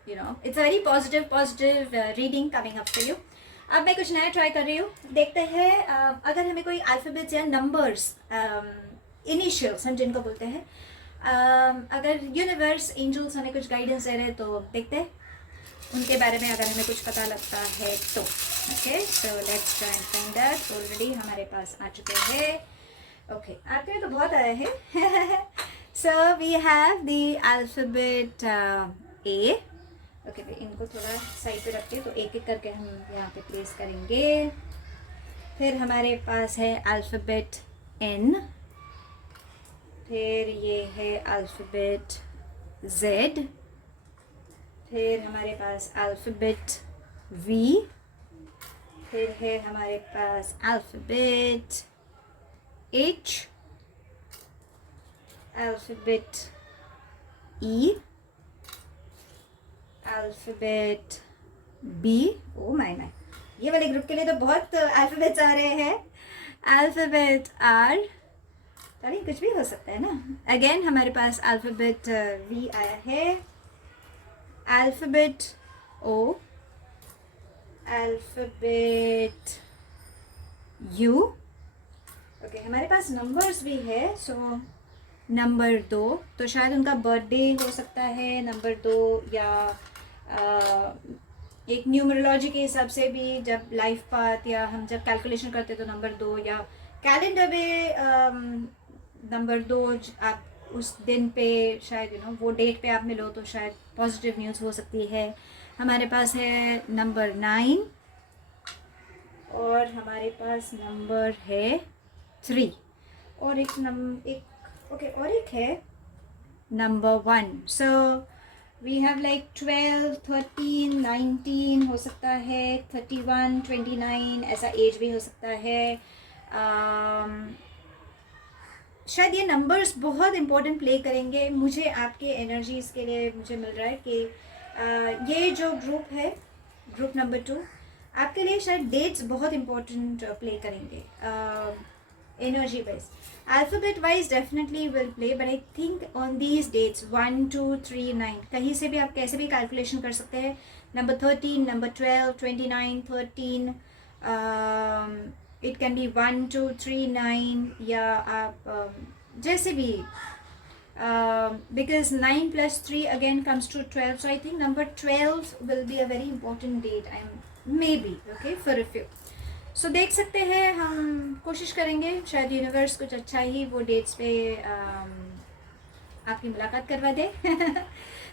you know it's a very positive reading coming up for you. अब मैं कुछ नया ट्राई कर रही हूँ, देखते हैं. अगर हमें कोई अल्फ़ाबेट्स या नंबर्स, इनिशियल्स हम जिनको बोलते हैं, अगर यूनिवर्स, एंजल्स हमें कुछ गाइडेंस दे रहे हैं तो देखते हैं उनके बारे में, अगर हमें कुछ पता लगता है तो. Okay, so let's try and find that. Already हमारे पास आ चुके हैं. ओके, आपके तो बहुत आए हैं. So we have the alphabet A. Okay भाई, इनको थोड़ा साइड पे रखते हैं तो एक एक करके हम यहाँ पे प्लेस करेंगे. फिर हमारे पास है अल्फ़ाबेट एन. फिर ये है अल्फ़ाबेट जेड. फिर हमारे पास अल्फ़ाबेट वी. फिर है हमारे पास alphabet H, alphabet E, alphabet B. Oh my my, ये वाले ग्रुप के लिए तो बहुत अल्फ़ाबेट्स आ रहे हैं. अल्फ़ाबेट आर, अरे कुछ भी हो सकता है ना. अगेन हमारे पास अल्फ़ाबेट वी आया है. Alphabet O, alphabet U. Okay, हमारे पास नंबर्स भी है. सो नंबर 2, तो शायद उनका बर्थडे हो सकता है नंबर 2, या एक न्यूमरोलॉजी के हिसाब से भी जब लाइफ पाथ या हम जब कैलकुलेशन करते तो नंबर 2, या कैलेंडर में नंबर 2 आप उस दिन पे शायद वो डेट पे आप मिलो तो शायद पॉजिटिव न्यूज़ हो सकती है। हमारे पास है नंबर 9 और हमारे पास नंबर है 3 और और एक है number 1। So we have like 12, 13, 19 हो सकता है, 31, 29 ऐसा एज भी हो सकता है। शायद ये नंबर्स बहुत इम्पोर्टेंट प्ले करेंगे। मुझे आपके एनर्जीज़ के लिए मुझे मिल रहा है कि ये जो ग्रुप है, ग्रुप नंबर 2, आपके लिए शायद डेट्स बहुत इम्पोर्टेंट प्ले करेंगे energy wise. Alphabet wise definitely will play, but I think on these dates 1, 2, 3, 9 कहीं से भी आप कैसे भी कैलकुलेशन कर सकते हैं। Number 13, number 12, 29, 13, it can be 1, 2, 3, 9 या आप जैसे भी, because 9 plus 3 again comes to 12, so I think number 12 will be a very important date, maybe okay for a few. So देख सकते हैं, हम कोशिश करेंगे शायद यूनिवर्स कुछ अच्छा ही वो डेट्स पे आपकी मुलाकात करवा दे।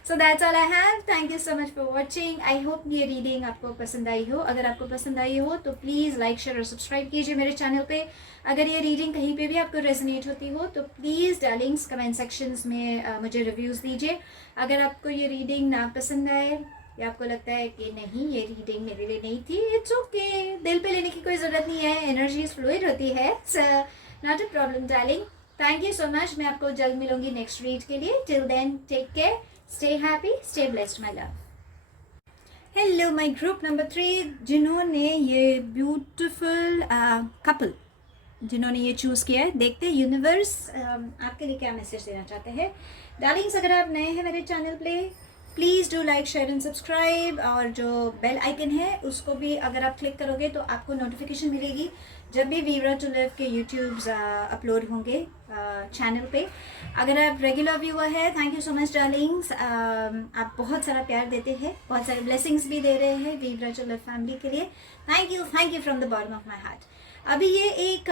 So that's all I have. Thank you so much for watching. I hope ये रीडिंग आपको पसंद आई हो। अगर आपको पसंद आई हो तो प्लीज़ लाइक, शेयर और सब्सक्राइब कीजिए मेरे चैनल पे। अगर ये रीडिंग कहीं पे भी आपको रेजोनेट होती हो तो प्लीज़ डार्लिंग्स कमेंट सेक्शंस में मुझे रिव्यूज़ दीजिए। अगर आपको ये रीडिंग ना पसंद आए या आपको लगता है कि नहीं ये रीडिंग मेरे लिए नहीं थी, इट्स ओके, दिल पे लेने की कोई ज़रूरत नहीं है, एनर्जीज फ्लूइड होती है, not a problem darling. Thank you so much. मैं आपको जल्द मिलूंगी नेक्स्ट रीड के लिए। Till then take care, stay happy, stay blessed my love. Hello my group number 3, जिन्होंने ये ब्यूटिफुल कपल जिन्होंने ये चूज़ किया है, देखते हैं यूनिवर्स आपके लिए क्या मैसेज देना चाहते हैं। डार्लिंग्स, अगर आप नए हैं मेरे चैनल पे please do like, share and subscribe, और जो बेल आइकन है उसको भी अगर आप क्लिक करोगे तो आपको नोटिफिकेशन मिलेगी जब भी वीवरा टू लिव के यूट्यूब्स अपलोड होंगे चैनल पे। अगर आप रेगुलर व्यूअर है, thank you so much Darling's. आप बहुत सारा प्यार देते हैं, बहुत सारे ब्लेसिंग्स भी दे रहे हैं वीवरा टू लिव फैमिली के लिए। Thank you from the bottom of my heart. अभी ये एक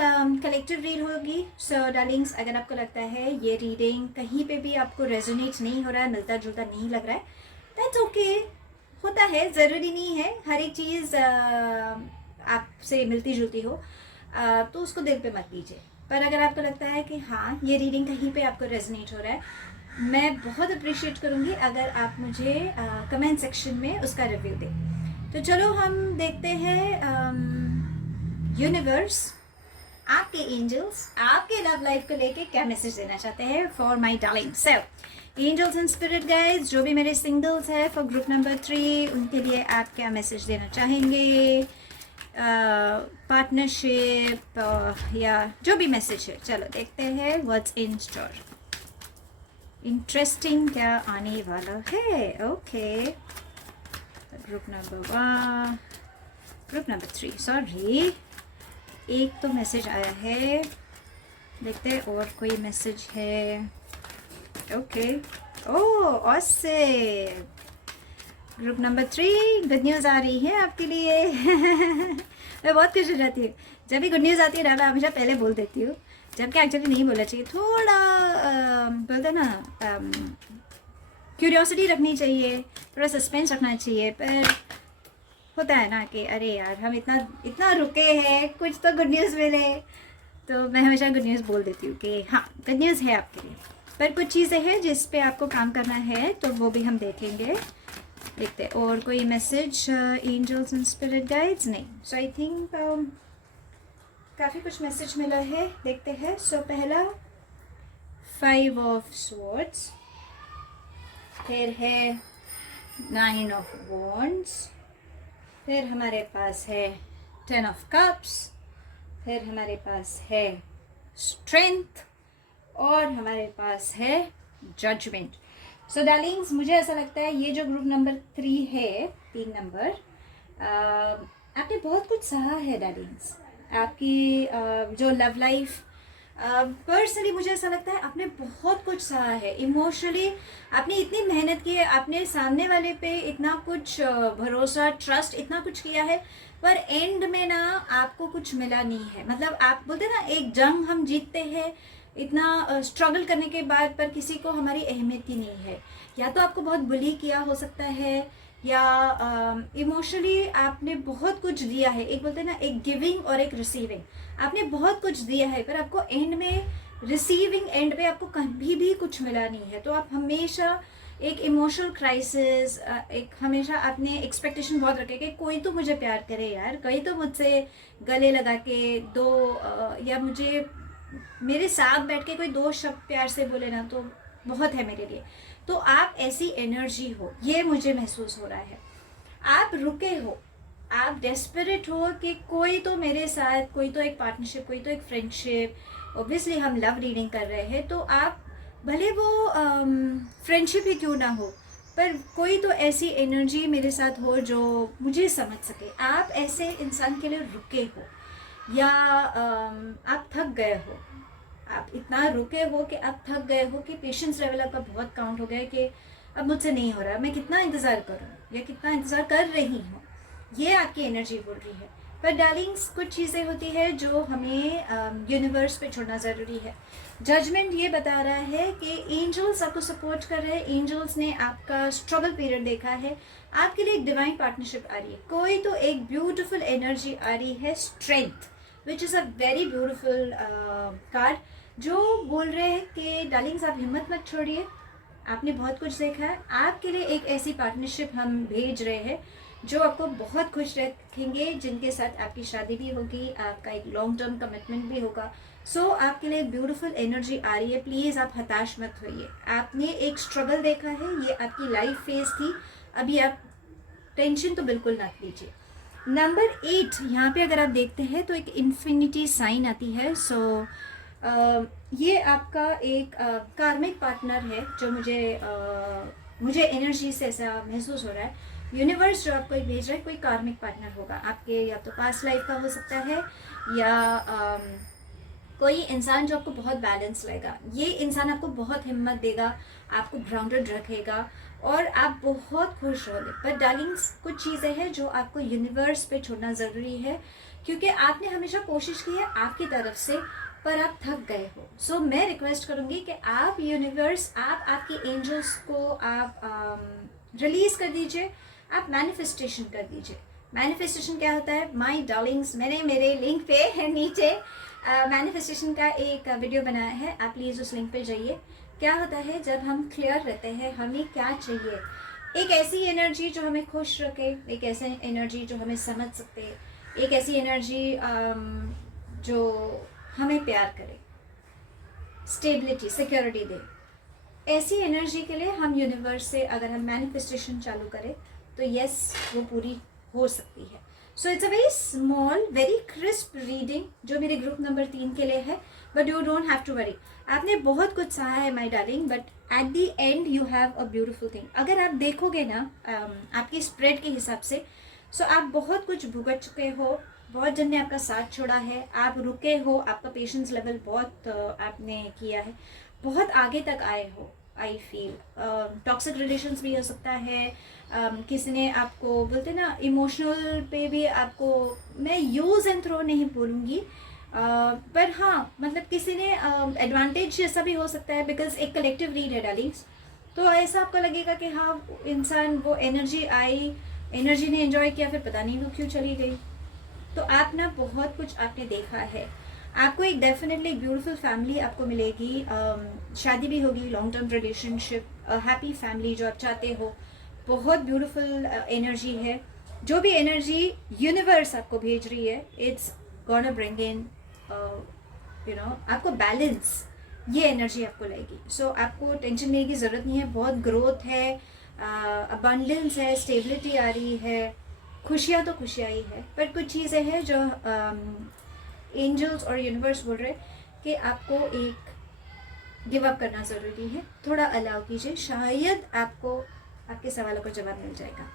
कलेक्टिव रीड होगी। सो डार्लिंग्स, अगर आपको लगता है ये रीडिंग कहीं पे भी आपको रेजोनेट नहीं हो रहा है, मिलता जुलता नहीं लग रहा है, दैट्स ओके, होता है, ज़रूरी नहीं है हर एक चीज़ आपसे मिलती जुलती हो, तो उसको दिल पे मत लीजिए। पर अगर आपको लगता है कि हाँ ये रीडिंग कहीं पे आपको रेजोनेट हो रहा है, मैं बहुत अप्रिशिएट करूँगी अगर आप मुझे कमेंट सेक्शन में उसका रिव्यू दें। तो चलो हम देखते हैं यूनिवर्स, आपके एंजल्स आपके लव लाइफ को लेके क्या मैसेज देना चाहते हैं for my darling. So angels and spirit guides, जो भी मेरे सिंगल्स है फॉर ग्रुप नंबर 3, उनके लिए आप क्या मैसेज देना चाहेंगे, पार्टनरशिप या जो भी मैसेज है। चलो देखते हैं व्हाट्स इन स्टोर। इंटरेस्टिंग क्या आने वाला है। Okay, group number 1, group number 3, sorry, एक तो मैसेज आया है, देखते हैं और कोई मैसेज है। Okay, oh awesome, group number 3, good news आ रही है आपके लिए। मैं बहुत खुश हो जाती हूँ जब भी गुड न्यूज़ आती है ना, मैं हमेशा पहले बोल देती हूँ, जबकि एक्चुअली नहीं बोलना चाहिए, थोड़ा बोलते ना क्यूरियोसिटी रखनी चाहिए, थोड़ा सस्पेंस रखना चाहिए, पर होता है ना कि अरे यार हम इतना रुके हैं, कुछ तो गुड न्यूज़ मिले, तो मैं हमेशा गुड न्यूज़ बोल देती हूँ कि हाँ गुड न्यूज़ है आपके लिए। पर कुछ चीज़ें हैं जिस पे आपको काम करना है, तो वो भी हम देखेंगे। देखते हैं और कोई message angels and spirit guides, नहीं। सो आई थिंक काफ़ी कुछ मैसेज मिला है, देखते हैं। सो पहला 5 ऑफ स्वॉर्ड्स, फिर है 9 ऑफ वॉन्ड्स, फिर हमारे पास है 10 ऑफ कप्स, फिर हमारे पास है स्ट्रेंथ, और हमारे पास है जजमेंट। सो डार्लिंग्स, मुझे ऐसा लगता है ये जो ग्रुप नंबर 3 है, 3 नंबर, आपने बहुत कुछ सहा है डार्लिंग्स। आपकी जो लव लाइफ, पर्सनली मुझे ऐसा लगता है आपने बहुत कुछ सहा है। इमोशनली आपने इतनी मेहनत की है, आपने सामने वाले पे इतना कुछ भरोसा, ट्रस्ट, इतना कुछ किया है, पर एंड में ना आपको कुछ मिला नहीं है। मतलब आप बोलते ना एक जंग हम जीतते हैं, इतना स्ट्रगल करने के बाद पर किसी को हमारी अहमियत ही नहीं है। या तो आपको बहुत बुली किया हो सकता है, या इमोशनली आपने बहुत कुछ दिया है। एक बोलते हैं ना, एक गिविंग और एक रिसीविंग। आपने बहुत कुछ दिया है पर आपको एंड में, रिसीविंग एंड पे आपको कभी भी कुछ मिला नहीं है। तो आप हमेशा एक इमोशनल क्राइसिस, एक हमेशा आपने एक्सपेक्टेशन बहुत रखे कि कोई तो मुझे प्यार करे यार, कोई तो मुझसे गले लगा के दो, या मुझे मेरे साथ बैठ के कोई दो शब्द प्यार से बोले ना तो बहुत है मेरे लिए। तो आप ऐसी एनर्जी हो, ये मुझे महसूस हो रहा है। आप रुके हो, आप डेस्परेट हो कि कोई तो मेरे साथ, कोई तो एक पार्टनरशिप, कोई तो एक फ्रेंडशिप। ऑब्वियसली हम लव रीडिंग कर रहे हैं, तो आप भले वो फ्रेंडशिप ही क्यों ना हो, पर कोई तो ऐसी एनर्जी मेरे साथ हो जो मुझे समझ सके। आप ऐसे इंसान के लिए रुके हो, या आप थक गए हो, आप इतना रुके हो कि आप थक गए हो कि पेशेंस लेवल आपका बहुत काउंट हो गया कि अब मुझसे नहीं हो रहा, मैं कितना इंतज़ार करूँ या कितना इंतज़ार कर रही हूँ, ये आपकी एनर्जी बोल रही है। पर डार्लिंग्स, कुछ चीज़ें होती है जो हमें यूनिवर्स पे छोड़ना ज़रूरी है। जजमेंट ये बता रहा है कि एंजल्स आपको सपोर्ट कर रहे हैं, एंजल्स ने आपका स्ट्रगल पीरियड देखा है, आपके लिए एक डिवाइन पार्टनरशिप आ रही है, कोई तो एक ब्यूटिफुल एनर्जी आ रही है, strength, which is a very beautiful card, जो बोल रहे हैं कि डार्लिंग्स आप हिम्मत मत छोड़िए, आपने बहुत कुछ देखा है, आपके लिए एक ऐसी पार्टनरशिप हम भेज रहे हैं जो आपको बहुत खुश रखेंगे, जिनके साथ आपकी शादी भी होगी, आपका एक लॉन्ग टर्म कमिटमेंट भी होगा। सो आपके लिए ब्यूटीफुल एनर्जी आ रही है। प्लीज़ आप हताश मत होइए, आपने एक स्ट्रगल देखा है, ये आपकी लाइफ फेज थी, अभी आप टेंशन तो बिल्कुल ना लीजिए। नंबर 8 यहाँ पे अगर आप देखते हैं तो एक इन्फिनिटी साइन आती है। सो ये आपका एक कार्मिक पार्टनर है, जो मुझे एनर्जी से ऐसा महसूस हो रहा है। यूनिवर्स जो आपको भेज रहा है, कोई कार्मिक पार्टनर होगा आपके, या तो पास्ट लाइफ का हो सकता है, या कोई इंसान जो आपको बहुत बैलेंस लाएगा। ये इंसान आपको बहुत हिम्मत देगा, आपको ग्राउंडेड रखेगा और आप बहुत खुश रहोगे। पर डार्लिंग्स, कुछ चीज़ें हैं जो आपको यूनिवर्स पे छोड़ना ज़रूरी है, क्योंकि आपने हमेशा कोशिश की है आपकी तरफ से, पर आप थक गए हो। सो मैं रिक्वेस्ट करूँगी कि आप यूनिवर्स, आप आपकी एंजल्स को आप रिलीज़ कर दीजिए, आप मैनिफेस्टेशन कर दीजिए। मैनिफेस्टेशन क्या होता है माय डार्लिंग्स, मैंने मेरे लिंक पे है नीचे मैनिफेस्टेशन का एक वीडियो बनाया है, आप प्लीज़ उस लिंक पे जाइए। क्या होता है जब हम क्लियर रहते हैं हमें क्या चाहिए, एक ऐसी एनर्जी जो हमें खुश रखे, एक ऐसी एनर्जी जो हमें समझ सके, एक ऐसी एनर्जी जो हमें प्यार करे, स्टेबिलिटी, सिक्योरिटी दे, ऐसी एनर्जी के लिए हम यूनिवर्स से अगर हम मैनिफेस्टेशन चालू करें तो यस, वो पूरी हो सकती है। So it's a very small, very crisp reading जो मेरे ग्रुप नंबर 3 के लिए है, but you don't have to worry. आपने बहुत कुछ सहा है my darling, but at the end you have a beautiful thing. अगर आप देखोगे ना आपकी स्प्रेड के हिसाब से, सो आप बहुत कुछ भुगत चुके हो, बहुत जन ने आपका साथ छोड़ा है, आप रुके हो, आपका पेशेंस लेवल बहुत आपने किया है, बहुत आगे तक आए हो। आई फील टॉक्सिक रिलेशंस भी हो सकता है, किसी ने आपको बोलते ना इमोशनल पे भी आपको, मैं यूज़ एंड थ्रो नहीं बोलूँगी, पर हाँ मतलब किसी ने एडवांटेज जैसा भी हो सकता है, बिकॉज एक कलेक्टिव रीड है डार्लिंग्स। तो ऐसा आपको लगेगा कि हाँ इंसान, वो एनर्जी आई, एनर्जी ने एंजॉय किया, फिर पता नहीं वो क्यों चली गई। तो आप ना बहुत कुछ आपने देखा है, आपको एक डेफिनेटली ब्यूटीफुल फैमिली आपको मिलेगी, शादी भी होगी, long term relationship, happy family जो आप चाहते हो, बहुत ब्यूटीफुल एनर्जी है। जो भी एनर्जी यूनिवर्स आपको भेज रही है, इट्स गोना ब्रिंग इन आपको बैलेंस, ये एनर्जी आपको लगेगी। सो आपको टेंशन लेने की ज़रूरत नहीं है, बहुत ग्रोथ है, अबंडेंस है, स्टेबिलिटी आ रही है, खुशियाँ तो खुशियाँ ही है। पर कुछ चीज़ें हैं जो एंजल्स और यूनिवर्स बोल रहे हैं कि आपको एक गिव अप करना ज़रूरी है, थोड़ा अलाउ कीजिए, शायद आपको आपके सवालों का जवाब मिल जाएगा।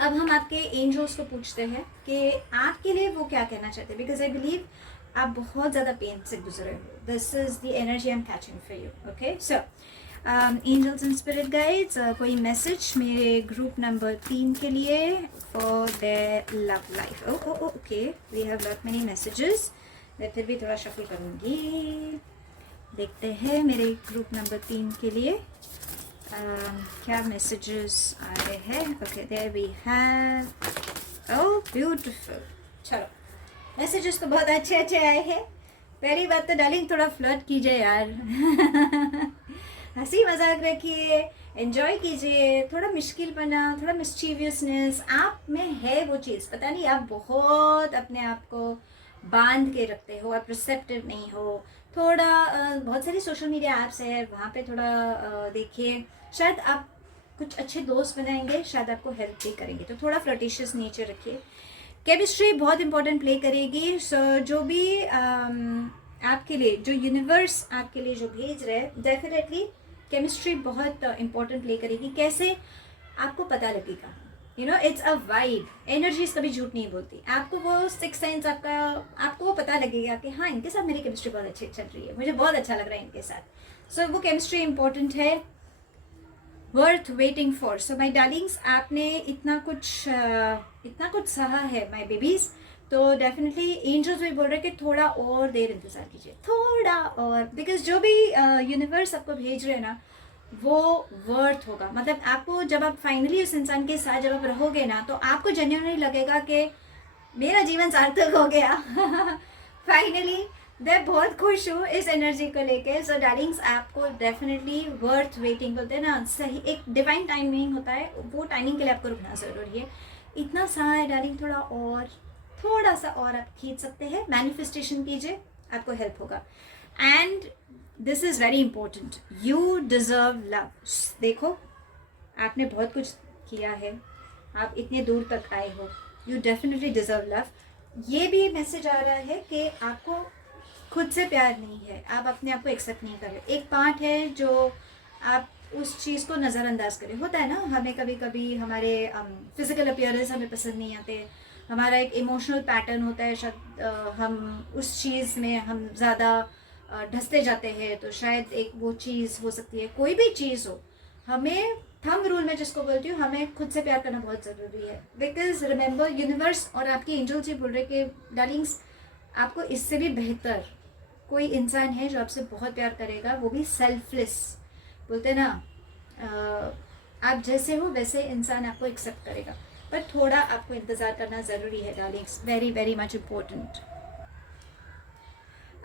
अब हम आपके एंजल्स को पूछते हैं कि आपके लिए वो क्या कहना चाहते हैं, बिकॉज आई बिलीव आप बहुत ज़्यादा पेन से गुजरे हो। This is the energy I am catching for you. Okay, so angels and spirit guides, कोई मैसेज मेरे ग्रुप नंबर 3 के लिए for their love life. Okay, we have lot many messages, मैं फिर भी थोड़ा शफल करूँगी। देखते हैं मेरे ग्रुप नंबर 3 के लिए क्या मैसेजेस आ रहे हैं. Okay, there we have. Oh beautiful. चलो, मैसेजेस तो बहुत अच्छे अच्छे आए हैं. पहली बात तो डार्लिंग थोड़ा फ्लर्ट कीजिए यार. हंसी मजाक रखिए, एंजॉय कीजिए. थोड़ा मुश्किल बना, थोड़ा मिस्चीवियसनेस आप में है वो चीज़. पता नहीं, आप बहुत अपने आप को बांध के रखते हो, आप रिसेप्टिव नहीं हो. थोड़ा बहुत सारी सोशल मीडिया ऐप्स है, वहाँ पे थोड़ा देखिए. शायद आप कुछ अच्छे दोस्त बनाएंगे, शायद आपको हेल्प भी करेंगे. तो थोड़ा फ्लर्टिशियस नेचर रखिए. केमिस्ट्री बहुत इंपॉर्टेंट प्ले करेगी. सो जो भी आपके लिए, जो यूनिवर्स आपके लिए जो भेज रहे हैं, डेफिनेटली केमिस्ट्री बहुत इंपॉर्टेंट प्ले करेगी. कैसे आपको पता लगेगा, you know, it's a vibe. Energies कभी झूठ नहीं बोलती. आपको वो सिक्स सेंस आपका, आपको वो पता लगेगा कि हाँ, इनके साथ मेरी केमिस्ट्री बहुत अच्छी चल रही है, मुझे बहुत अच्छा लग रहा है इनके साथ. सो वो केमिस्ट्री इंपॉर्टेंट है, worth waiting for. So my Darling's, आपने इतना कुछ सहा है माई बेबीज़. तो डेफिनेटली एंजल्स भी बोल रहे हैं कि थोड़ा और देर इंतज़ार कीजिए, थोड़ा और. बिकॉज जो भी यूनिवर्स आपको भेज रहे हैं ना, वो वर्थ होगा. मतलब आपको जब आप फाइनली उस इंसान के साथ जब आप रहोगे ना, तो आपको जेन्युइनली लगेगा कि मेरा जीवन सार्थक हो गया. फाइनली मैं बहुत खुश हूँ इस एनर्जी को लेके. सो डार्लिंग्स, आपको डेफिनेटली वर्थ वेटिंग बोलते हैं ना, सही एक डिवाइन टाइमिंग होता है, वो टाइमिंग के लिए आपको रुकना ज़रूरी है. इतना सा है डार्लिंग, थोड़ा सा और आप खींच सकते हैं. मैनिफेस्टेशन कीजिए, आपको हेल्प होगा. And this is very important, you deserve love. देखो, आपने बहुत कुछ किया है, आप इतने दूर तक आए हो, यू डेफिनेटली डिज़र्व लव. ये भी मैसेज आ रहा है कि आपको खुद से प्यार नहीं है, आप अपने आप को एक्सेप्ट नहीं कर रहे. एक पार्ट है जो आप उस चीज़ को नज़रअंदाज करें. होता है ना, हमें कभी कभी हमारे फिज़िकल अपीयरेंस हमें पसंद नहीं आते, हमारा एक इमोशनल पैटर्न होता है, शायद हम उस चीज़ में हम ज़्यादा ढसते जाते हैं. तो शायद एक वो चीज़ हो सकती है, कोई भी चीज़ हो. हमें थंब रूल में जिसको बोलती हूँ, हमें खुद से प्यार करना बहुत ज़रूरी है. बिकॉज रिमेंबर, यूनिवर्स और आपके एंजल्स ही बोल रहे कि डार्लिंग्स, आपको इससे भी बेहतर कोई इंसान है जो आपसे बहुत प्यार करेगा, वो भी सेल्फलेस. बोलते हैं ना, आप जैसे हो वैसे इंसान आपको एक्सेप्ट करेगा. पर थोड़ा आपको इंतज़ार करना ज़रूरी है Darling's, very very much important.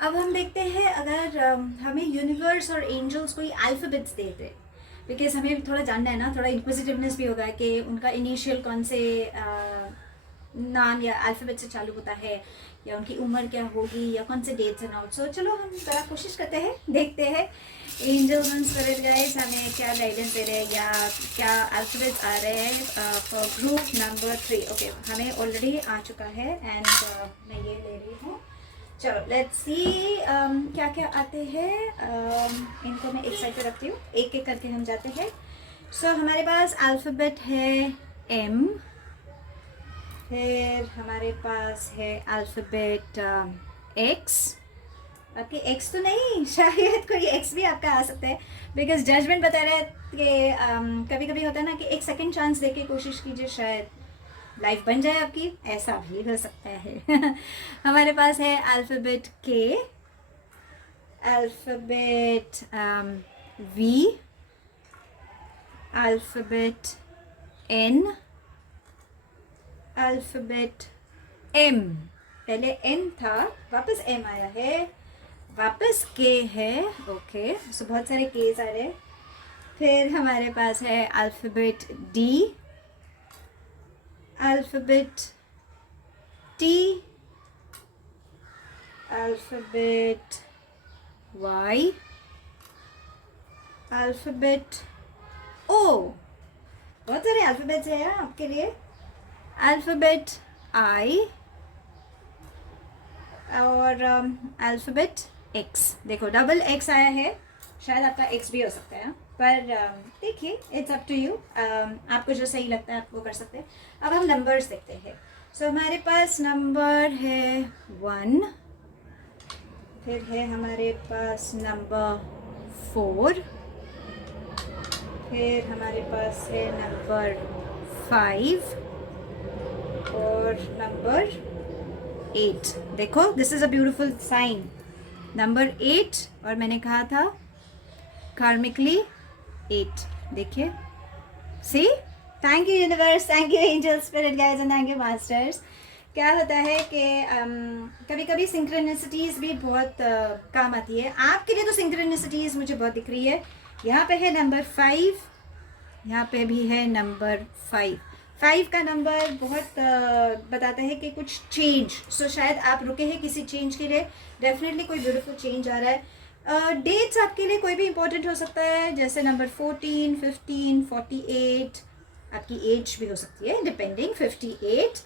अब हम देखते हैं, अगर हमें यूनिवर्स और एंजल्स कोई अल्फ़ाबेट्स देते, बिकॉज हमें थोड़ा जानना है ना, थोड़ा इंक्विजिटिवनेस भी होगा कि उनका इनिशियल कौन से नाम या अल्फ़ाबेट से चालू होता है, या उनकी उम्र क्या होगी, या कौन से डेट्स एंड आउट. सो चलो हम ज़रा कोशिश करते हैं, देखते हैं एंजल्स एंड स्पिरिट गाइड्स हमें क्या गाइडेंस दे रहे हैं, या क्या अल्फ़ाबेट्स आ रहे हैं फॉर ग्रुप नंबर 3. ओके, हमें ऑलरेडी आ चुका है एंड मैं ये ले रही हूँ. चलो लेट्स सी क्या क्या आते हैं. इनको मैं एक साइड पे रखती हूँ, एक एक करके हम जाते हैं. सो हमारे पास अल्फ़ाबेट है M, फिर हमारे पास है अल्फ़ाबेट X. आपके X तो नहीं, शायद कोई X भी आपका आ सकता है, बिकॉज जजमेंट बता रहे हैं कि कभी कभी होता है ना कि एक सेकंड चांस देके कोशिश कीजिए, शायद लाइफ बन जाए आपकी, ऐसा भी हो सकता है. हमारे पास है alphabet K, alphabet V, alphabet N, alphabet M. पहले N था, वापस M आया है, वापस K है. ओके, सो बहुत सारे K's आ रहे हैं. फिर हमारे पास है alphabet D, alphabet T, alphabet Y, alphabet O. बहुत सारे अल्फ़ाबेट्स हैं आपके लिए. अल्फ़ाबेट I और अल्फ़ाबेट X. देखो डबल X आया है, शायद आपका X भी हो सकता है, पर देखिए इट्स अप टू यू. आपको जो सही लगता है आप वो कर सकते हैं. अब हम नंबर्स देखते हैं. सो हमारे पास नंबर है 1, फिर है हमारे पास नंबर 4, फिर हमारे पास है नंबर 5 और नंबर 8. देखो, this is a beautiful sign. Number 8 और मैंने कहा था कार्मिकली 8. देखिए, see, thank you universe, thank you angels, spirit guides and thank you masters. क्या होता है कि कभी कभी सिंक्रोनिसिटीज़ भी बहुत काम आती है. आपके लिए तो सिंक्रोनिसिटीज़ मुझे बहुत दिख रही है. यहाँ पे है नंबर 5, यहाँ पे भी है नंबर 5. 5 का नंबर बहुत बताता है कि कुछ चेंज. सो शायद आप रुके हैं किसी चेंज के लिए. डेफिनेटली कोई ब्यूटीफुल चेंज आ रहा है. डेट्स आपके लिए कोई भी इंपॉर्टेंट हो सकता है, जैसे नंबर 14, 15, 48. आपकी एज भी हो सकती है depending. 58.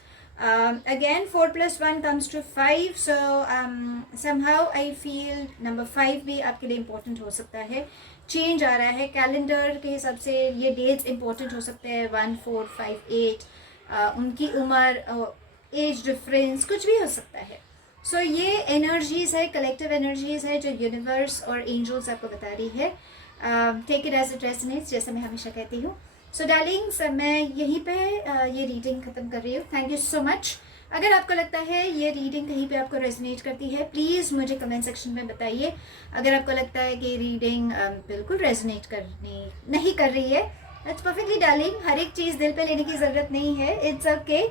Again 4 + 1 comes to 5. So somehow I feel number 5 भी आपके लिए इम्पोर्टेंट हो सकता है. चेंज आ रहा है कैलेंडर के हिसाब से. ये डेट्स इम्पोर्टेंट हो सकते हैं. 1, 4, 5, 8. उनकी उम्र, एज डिफरेंस कुछ भी हो सकता है. सो ये एनर्जीज़ है, कलेक्टिव एनर्जीज़ है जो यूनिवर्स और एंजल्स आपको बता रही है. Take it as it resonates, जैसा मैं हमेशा कहती हूँ. सो डार्लिंग्स, मैं यहीं पे ये रीडिंग ख़त्म कर रही हूँ. Thank you so much. अगर आपको लगता है ये रीडिंग कहीं पे आपको रेजोनेट करती है, प्लीज़ मुझे कमेंट सेक्शन में बताइए. अगर आपको लगता है कि रीडिंग बिल्कुल रेजोनेट करनी नहीं कर रही है, दैट्स परफेक्टली डार्लिंग. हर एक चीज़ दिल पे लेने की ज़रूरत नहीं है. It's okay.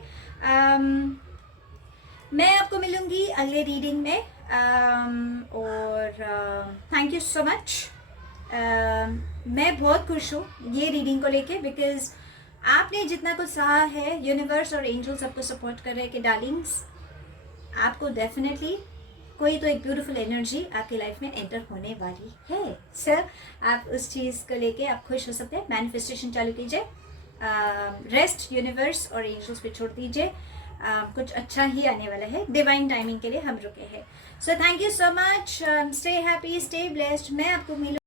मैं आपको मिलूँगी अगले रीडिंग में. और थैंक यू सो मच. मैं बहुत खुश हूँ ये रीडिंग को लेके, बिकॉज आपने जितना कुछ सहा है, यूनिवर्स और एंजल सबको सपोर्ट कर रहे हैं कि डार्लिंग्स, आपको डेफिनेटली कोई तो एक ब्यूटीफुल एनर्जी आपकी लाइफ में एंटर होने वाली है. सर, आप उस चीज़ को लेके आप खुश हो सकते हैं. मैनिफेस्टेशन चालू कीजिए. रेस्ट यूनिवर्स और एंजल्स पे छोड़ दीजिए. कुछ अच्छा ही आने वाला है. डिवाइन टाइमिंग के लिए हम रुके हैं. So thank you so much. Stay happy, stay blessed. मैं आपको मिलूँ